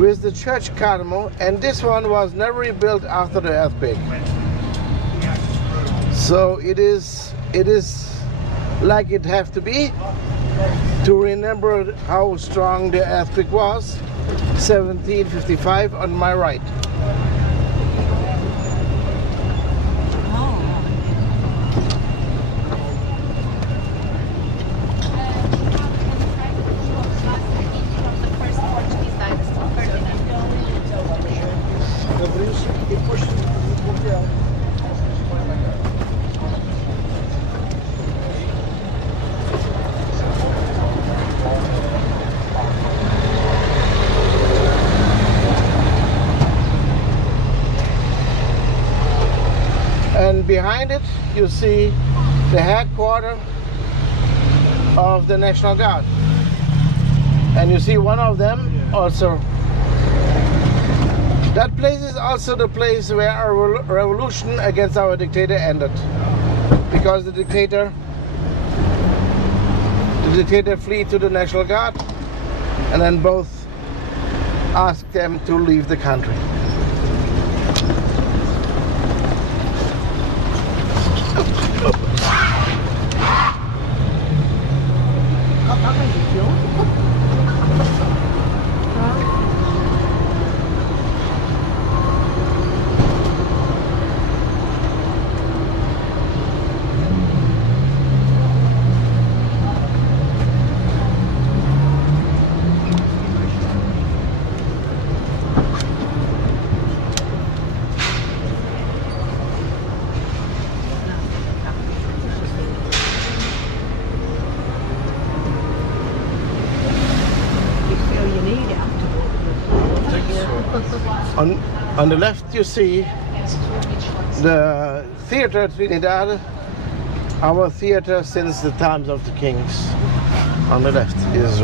with the church Carmo, and this one was never rebuilt after the earthquake. So it is like it have to be to remember how strong the earthquake was. 1755 on my right. And behind it, you see the headquarters of the National Guard. And you see one of them also. That place is also the place where our revolution against our dictator ended. Because the dictator fled to the National Guard, and then both asked them to leave the country. On the left you see the Theatre Trinidad, our theatre since the times of the kings. On the left is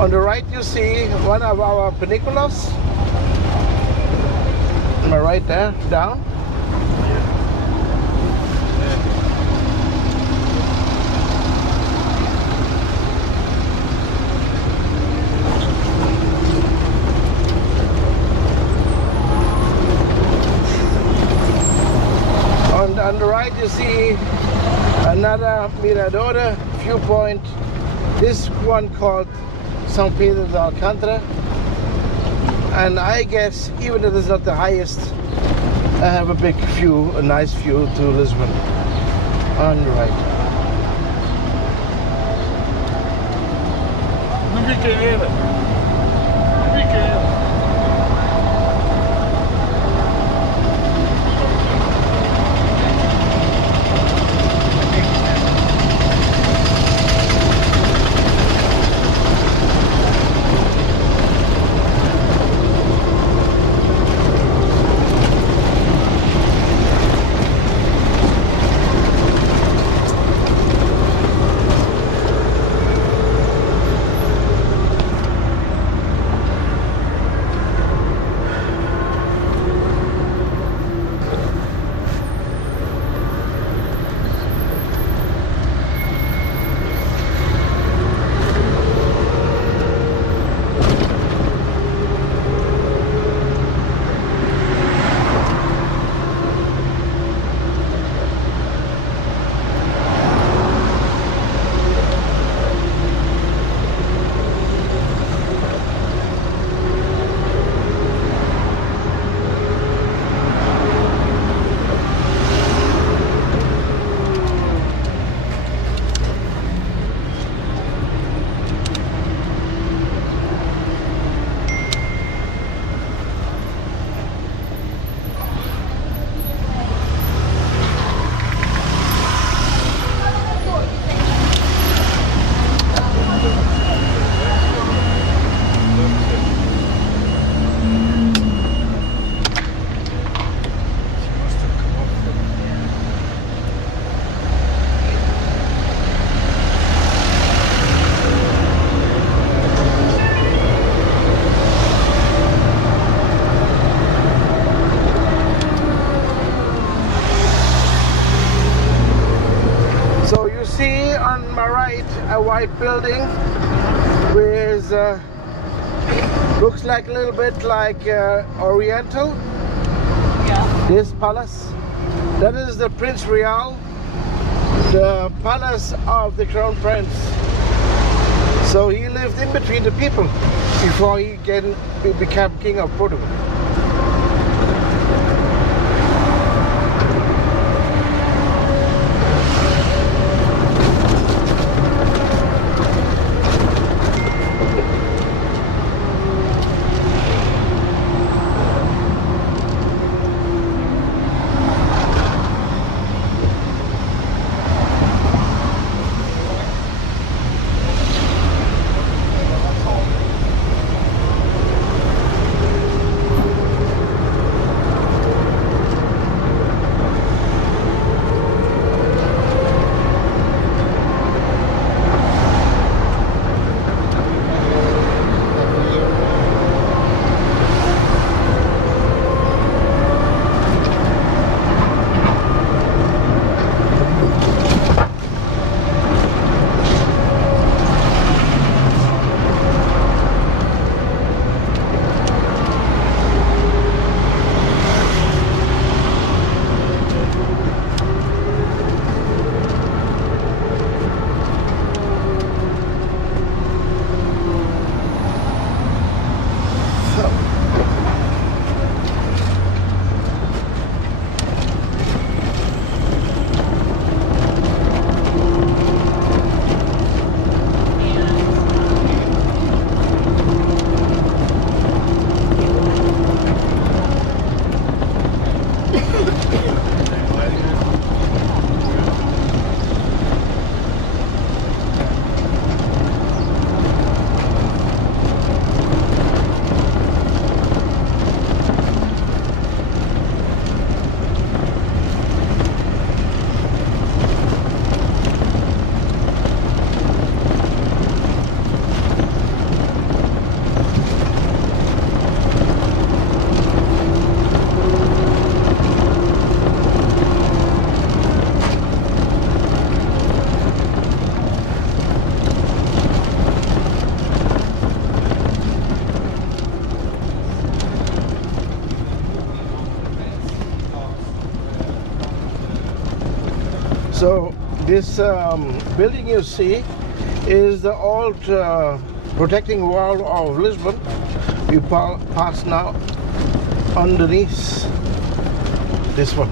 on the right you see one of our paniculas. Am I right there? Down? On the right you see another mirador viewpoint. This one called São Pedro de Alcântara, and I guess even if it's not the highest, I have a big view, a nice view to Lisbon on the right. A white building with looks like a little bit like Oriental. Yeah. This palace, that is the Prince Real, the palace of the Crown Prince. So he lived in between the people before he became king of Portugal. So this building you see is the old protecting wall of Lisbon. We pass now underneath this one.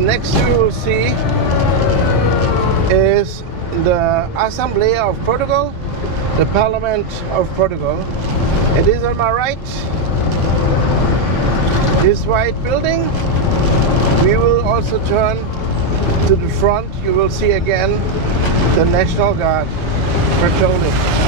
Next you will see is the Assembly of Portugal, the Parliament of Portugal. It is on my right, this white building. We will also turn to the front, you will see again the National Guard patrolling.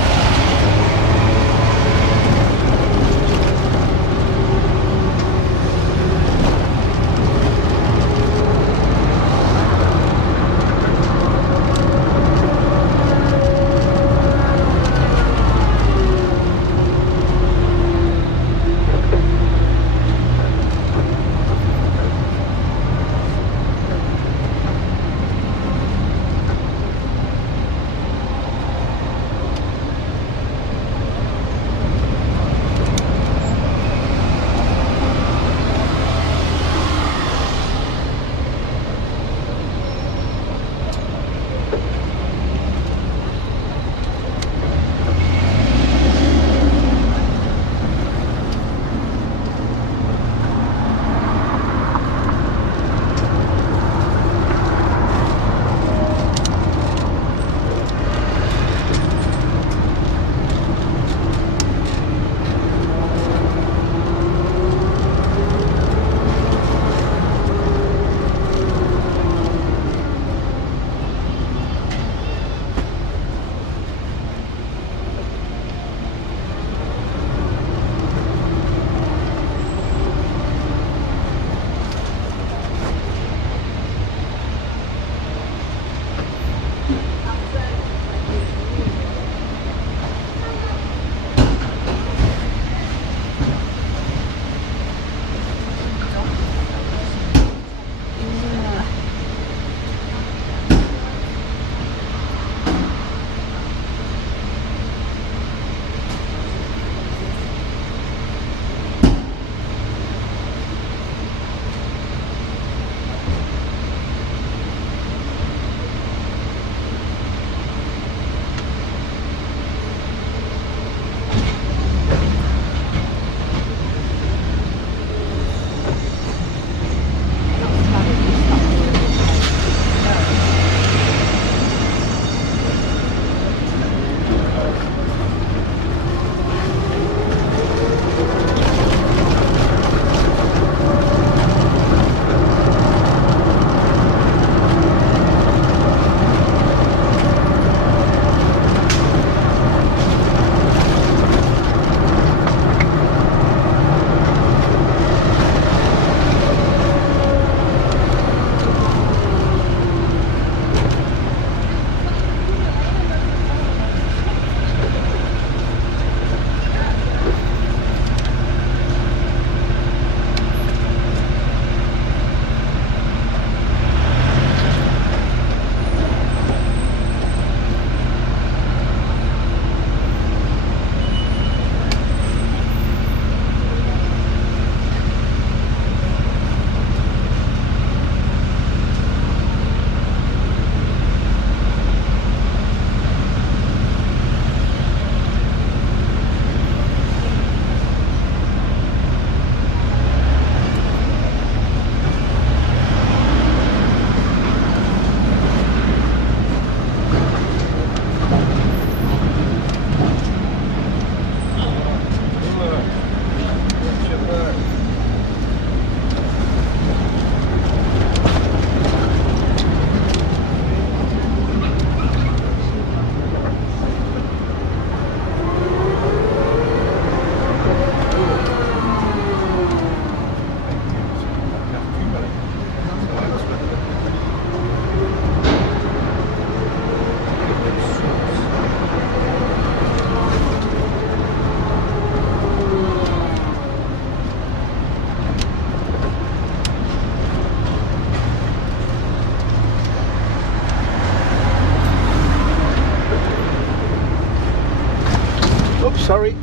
Sorry.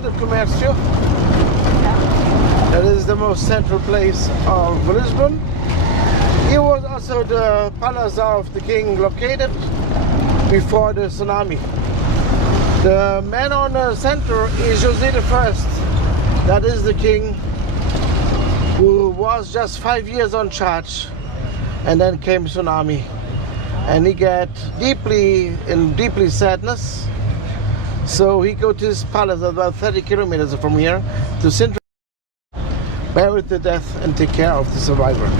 Praça do Comércio. That is the most central place of Lisbon. Here was also the palace of the king located before the tsunami. The man on the center is José I. That is the king who was just 5 years on charge, and then came tsunami, and he got deeply sadness. So he go to his palace about 30 kilometers from here to Central, bury the death and take care of the survivor.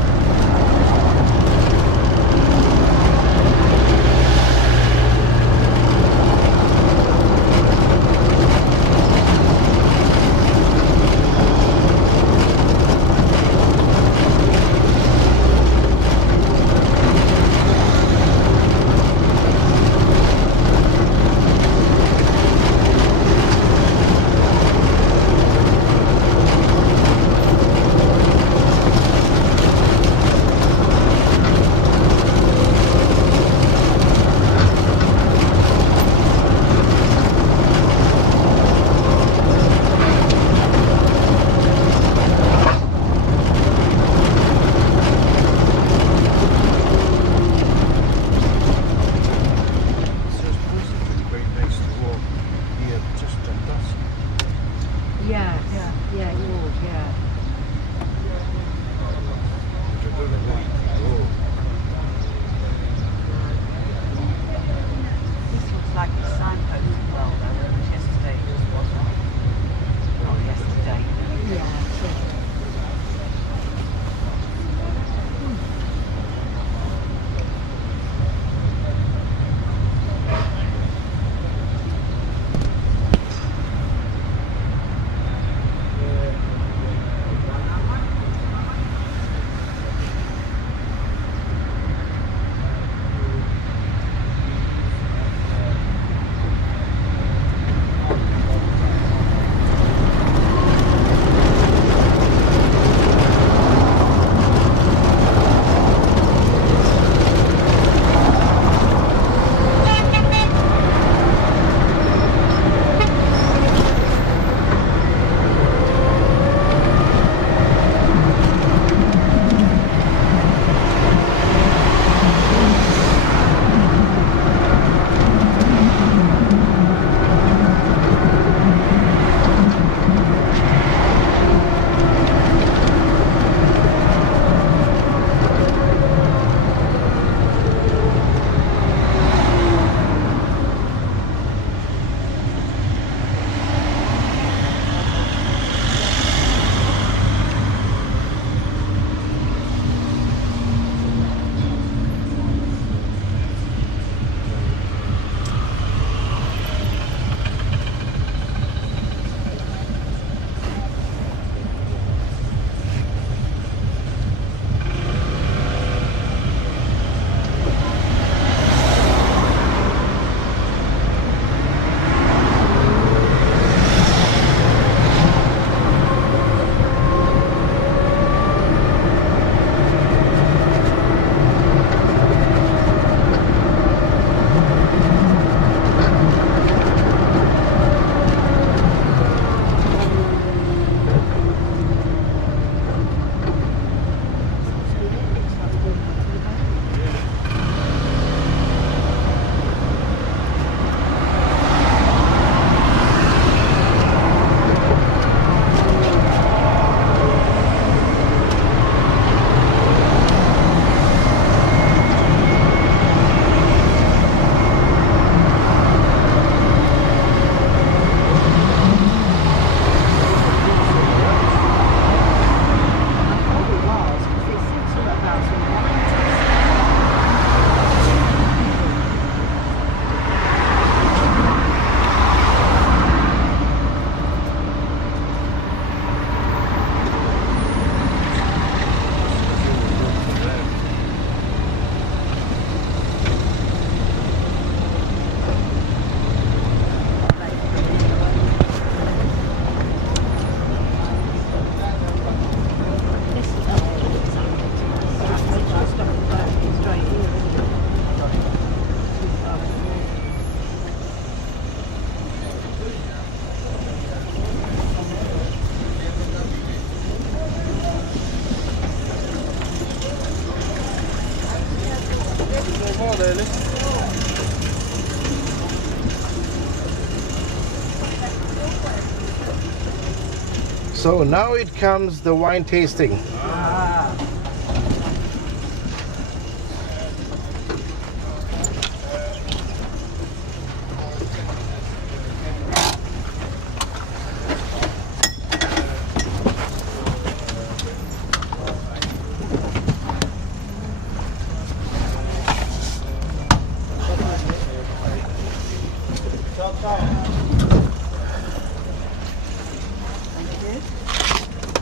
So now it comes the wine tasting.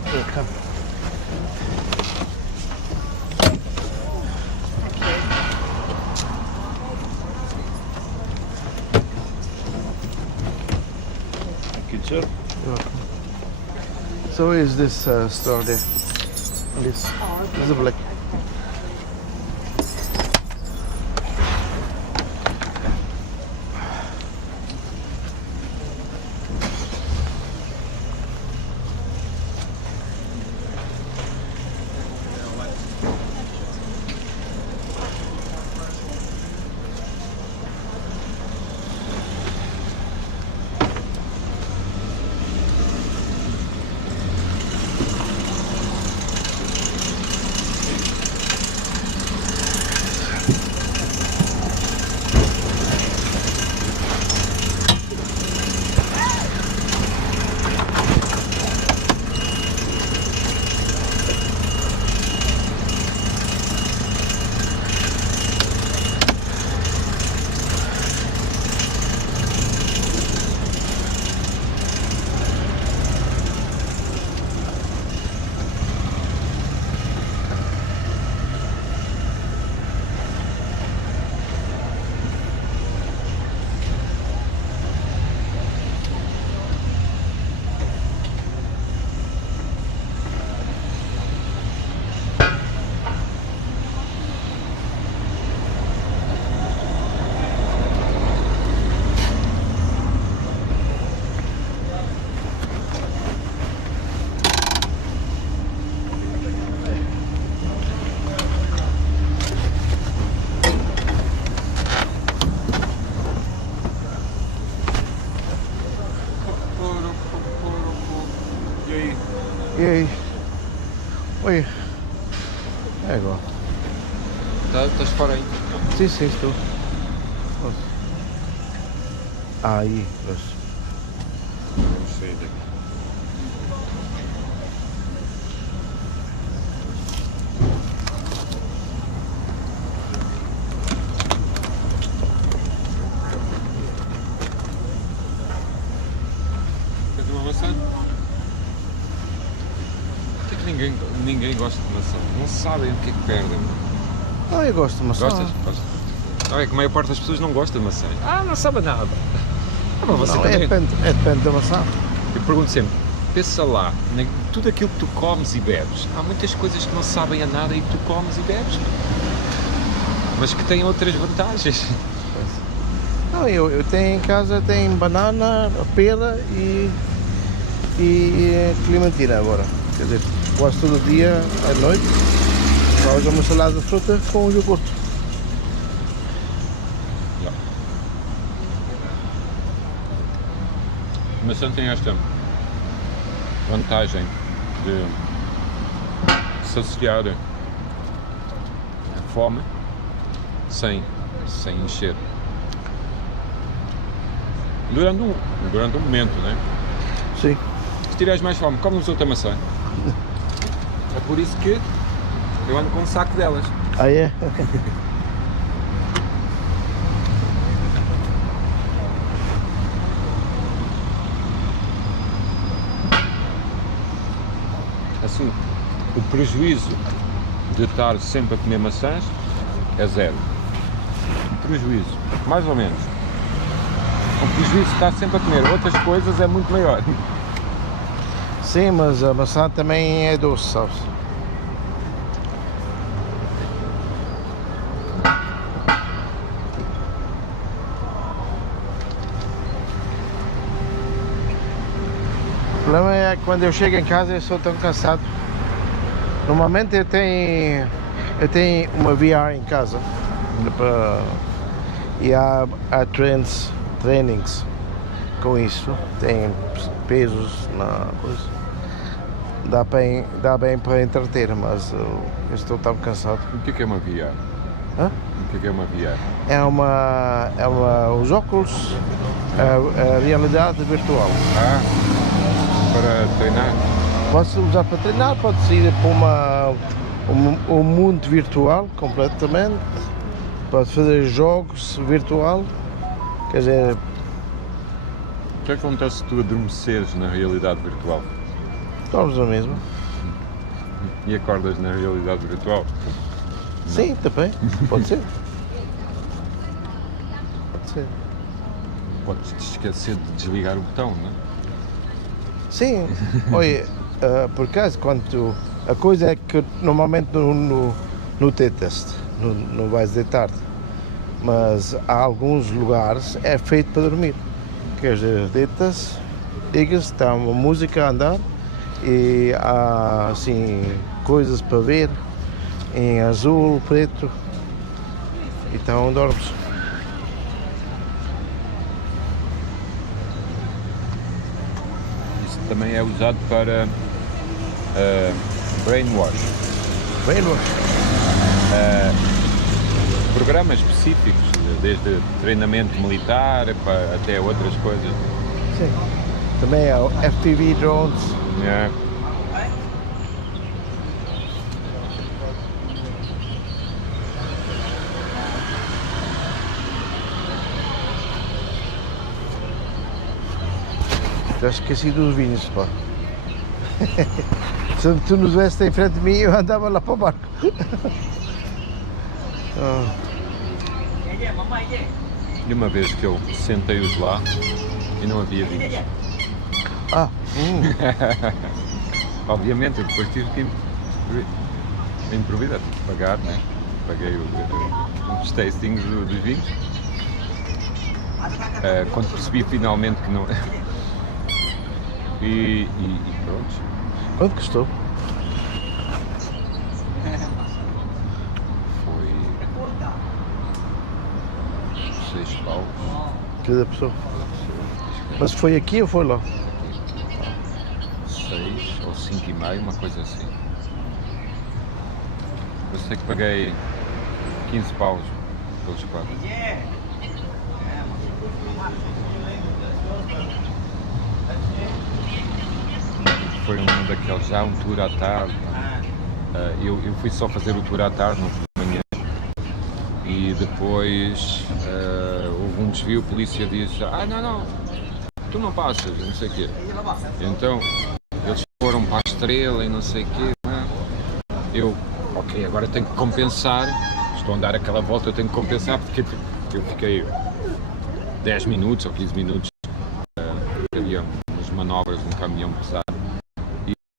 Here, come. Good, sir. You're welcome. So is this store there? This is a black. E aí? Oi. É igual. Estás fora aí? Sim, sim, estou. Aí, pois. Vamos sair daqui. Queres uma maçã? Por que é que ninguém gosta de maçã? Não sabem o que é que perdem. Ah, eu gosto de maçã. Gostas? Gostas? Não, é que a maior parte das pessoas não gosta de maçã. Ah, não sabe nada. Mas você Não, também. depende da maçã. Eu pergunto sempre, pensa lá, tudo aquilo que tu comes e bebes, há muitas coisas que não sabem a nada e que tu comes e bebes, mas que têm outras vantagens. Não, eu tenho em casa, tem banana, pera e clementina agora. Quer dizer, quase todo dia, à noite, faz uma salada de fruta com iogurte. A maçã tem esta vantagem de saciar a fome sem encher. Durante um momento, né? Sim. Se tiveres mais fome, comes outra maçã. É por isso que eu ando com um saco delas. Ah, é? Assim, o prejuízo de estar sempre a comer maçãs é zero. Prejuízo, mais ou menos. O prejuízo de estar sempre a comer outras coisas é muito maior. Sim, mas a maçã também é doce, sabes? O problema é que quando eu chego em casa eu sou tão cansado. Normalmente eu tenho uma VR em casa e há trainings com isso, tem pesos na coisa. dá bem para entreter, mas eu estou tão cansado. O que é uma VR? Hã? O que é uma VR? Os óculos, a realidade virtual. Para treinar? Posso usar para treinar, pode ir para um mundo virtual completamente, pode fazer jogos virtual, quer dizer... O que acontece se tu adormeceres na realidade virtual? Dormes na mesma. E acordas na realidade virtual? Sim, também, pode ser. Pode ser. Podes te esquecer de desligar o botão, não é? Sim, olha, por acaso, a coisa é que normalmente no deitas, não vais deitar-te, mas há alguns lugares é feito para dormir. Quer dizer, deitas, ligas, está uma música a andar e há assim coisas para ver em azul, preto, então dormes. Isso também é usado para brainwash. Brainwash? Programas específicos, desde treinamento militar até outras coisas. Sim. Também há FPV drones. Yeah. Já esqueci dos vinhos, pá. Se tu nos viesse em frente de mim, eu andava lá para o barco. E uma vez que eu sentei-os lá e não havia vinhos. Obviamente, eu depois tive que improvisar, tive que pagar, né? Paguei os tastings dos vinhos. Quando percebi finalmente que não... E pronto. Quanto custou? Foi 6 paus. Cada pessoa. Mas foi aqui ou foi lá? 6 ou 5,5, uma coisa assim. Eu sei que paguei 15 paus pelos 4. Foi um daqueles, já um tour à tarde. Eu fui só fazer o tour à tarde, não fui de manhã. E depois houve um desvio, a polícia disse: não, tu não passas, não sei o quê. Então eles foram para a estrela e não sei o quê. Eu, ok, agora tenho que compensar. Estou a andar aquela volta, eu tenho que compensar porque eu fiquei 10 minutos ou 15 minutos. Havia umas manobras, um caminhão pesado.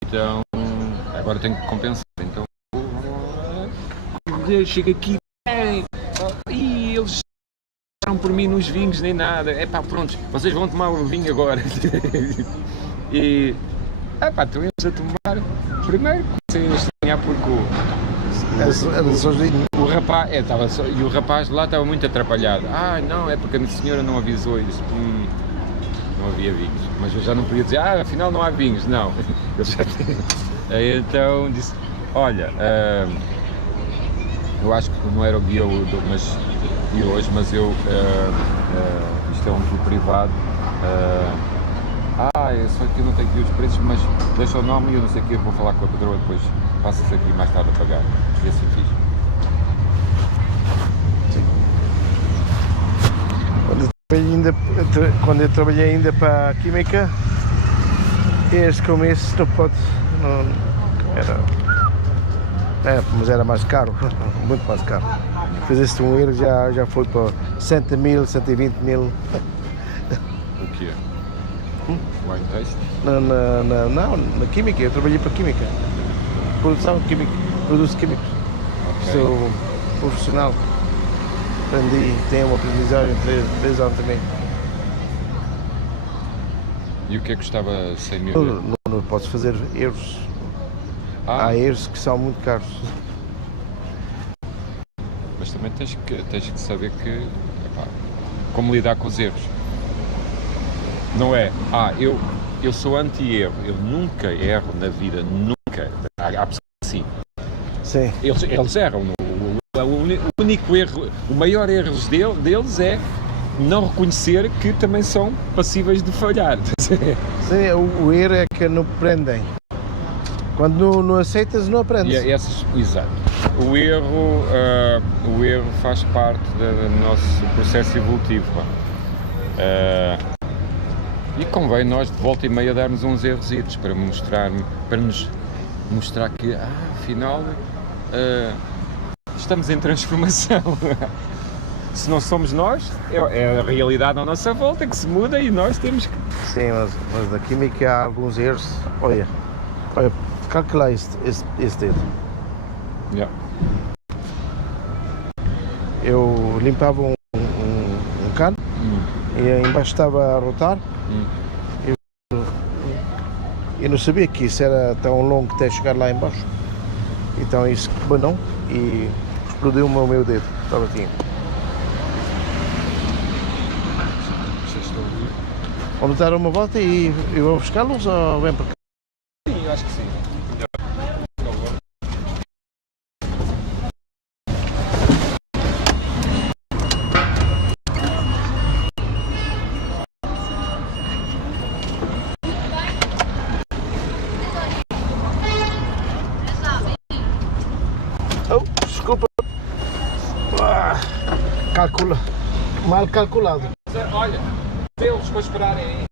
Então, agora tenho que compensar. Então, chego aqui e eles passaram por mim nos vinhos nem nada. Pronto, vocês vão tomar um vinho agora. E, tu ias a tomar. Primeiro, comecei a estranhar porque o rapaz, e o rapaz lá estava muito atrapalhado. Não, é porque a senhora não avisou isso. Não havia vinhos, mas eu já não podia dizer, afinal não há vinhos, não. Então disse, olha, eu acho que não era o guia de hoje, mas isto é um tour privado, só que eu não tenho aqui os preços, mas deixa o nome e eu não sei o que, eu vou falar com a patroa depois, passa-se aqui mais tarde a pagar, e assim fiz. Quando eu trabalhei ainda para a Química, este começo não pode, mas era mais caro, muito mais caro. Fizeste um erro, já foi para 100 mil, 120 mil. O que é? Wine taste? Não, na Química, eu trabalhei para a Química. Produção química, produtos químicos. Okay. Sou profissional. Aprendi, tenho uma aprendizagem de 3 anos também. E o que é que custava 100 mil? Não posso fazer erros. Há erros que são muito caros. Mas também tens que saber como lidar com os erros. Não é, eu eu sou anti-erro, eu nunca erro na vida, nunca. Há pessoas assim. Sim. Eles erram. O único erro, o maior erro deles é não reconhecer que também são passíveis de falhar. Sim, o erro é que não aprendem. Quando não aceitas, não aprendes. Exato. O erro faz parte do nosso processo evolutivo. E convém nós de volta e meia darmos uns errositos para nos mostrar que afinal estamos em transformação. Se não somos nós, é a realidade à nossa volta que se muda e nós temos que... Sim, mas na química há alguns erros. Olha, calcula este dedo. Yeah. Eu limpava um cano e embaixo estava a rotar e não sabia que isso era tão longo até chegar lá embaixo. Então isso quebrou e explodiu o meu dedo. Estava aqui. Vamos dar uma volta e vou buscá-los ou vem para cá? Sim, acho que sim. Oh, desculpa. Mal calculado. Olha, diz-eles para esperarem aí.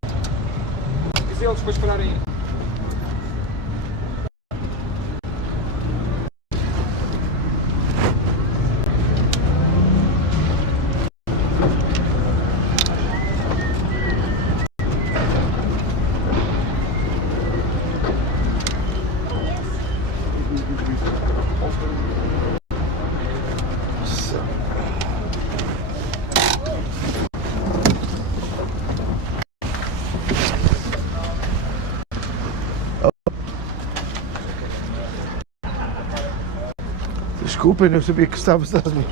Diz-eles para esperarem aí. Desculpem, não sabia que estavas ali.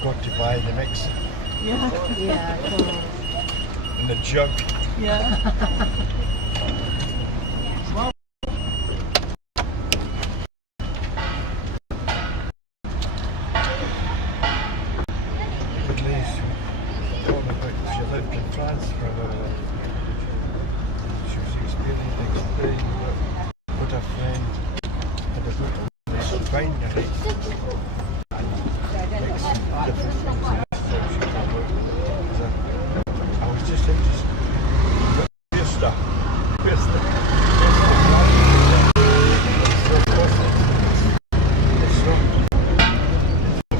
Got to buy the mix Yeah, cool. in the jug. Yeah. At least she lived in France for she was experiencing Spain, but her friend had a little winery. Different things in this she came out. I was just interested. Fiesta.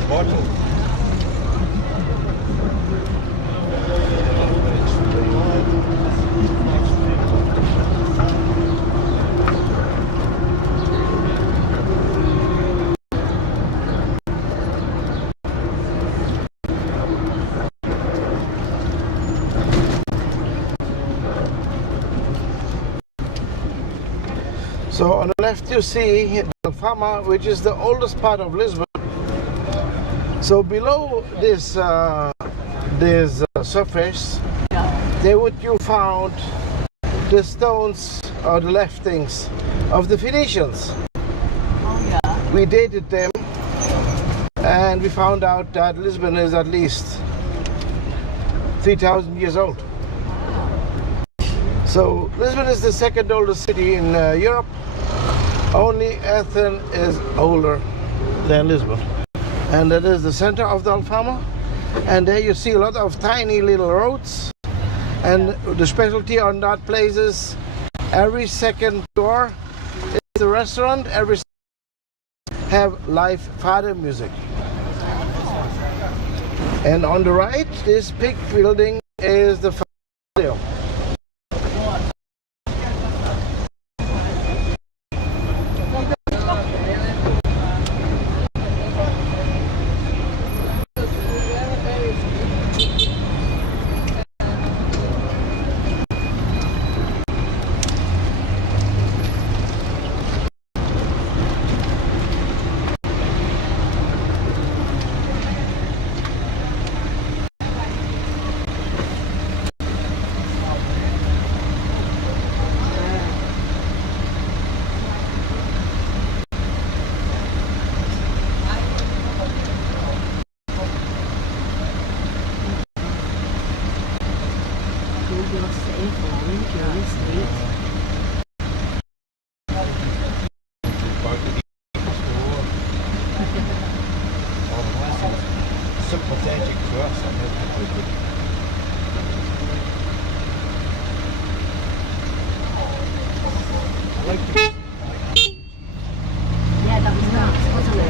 Bottle. So on the left you see Alfama, which is the oldest part of Lisbon. So below this surface, there would you found the stones or the leftings of the Phoenicians. Oh yeah. We dated them and we found out that Lisbon is at least 3,000 years old. So Lisbon is the second oldest city in Europe. Only Athens is older than Lisbon. And that is the center of the Alfama. And there you see a lot of tiny little roads. And the specialty on that place is Every second door is a restaurant. Every have live fado music. And on the right, this big building is the fado. Sympathetic to us, I think. Yeah, that was nice, wasn't it?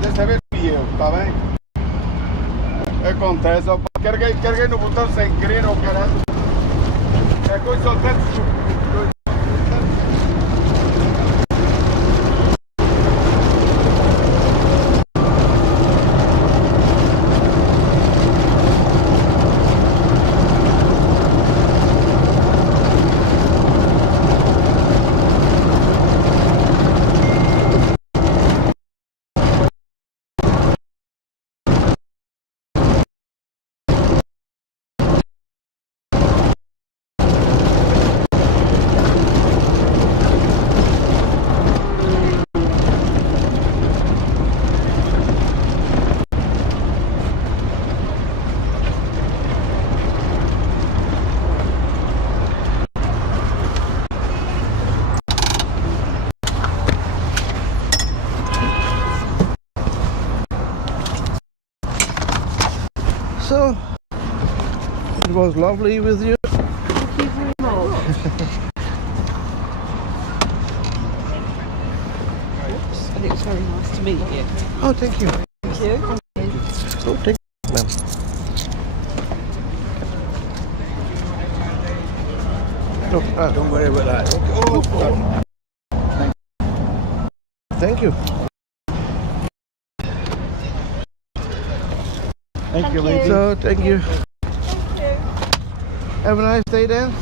Desta vez fui eu, tá bem? Acontece, opa, carreguei no botão sem querer, oh caralho. É coisa só tanto. So, it was lovely with you. Thank you very much. And it was very nice to meet you. Oh, thank you. Thank you. Oh, thank you, ma'am. Oh, Don't worry about that. Oh. Thank you. Thank you, lady. So, thank you. Thank you. Have a nice day then.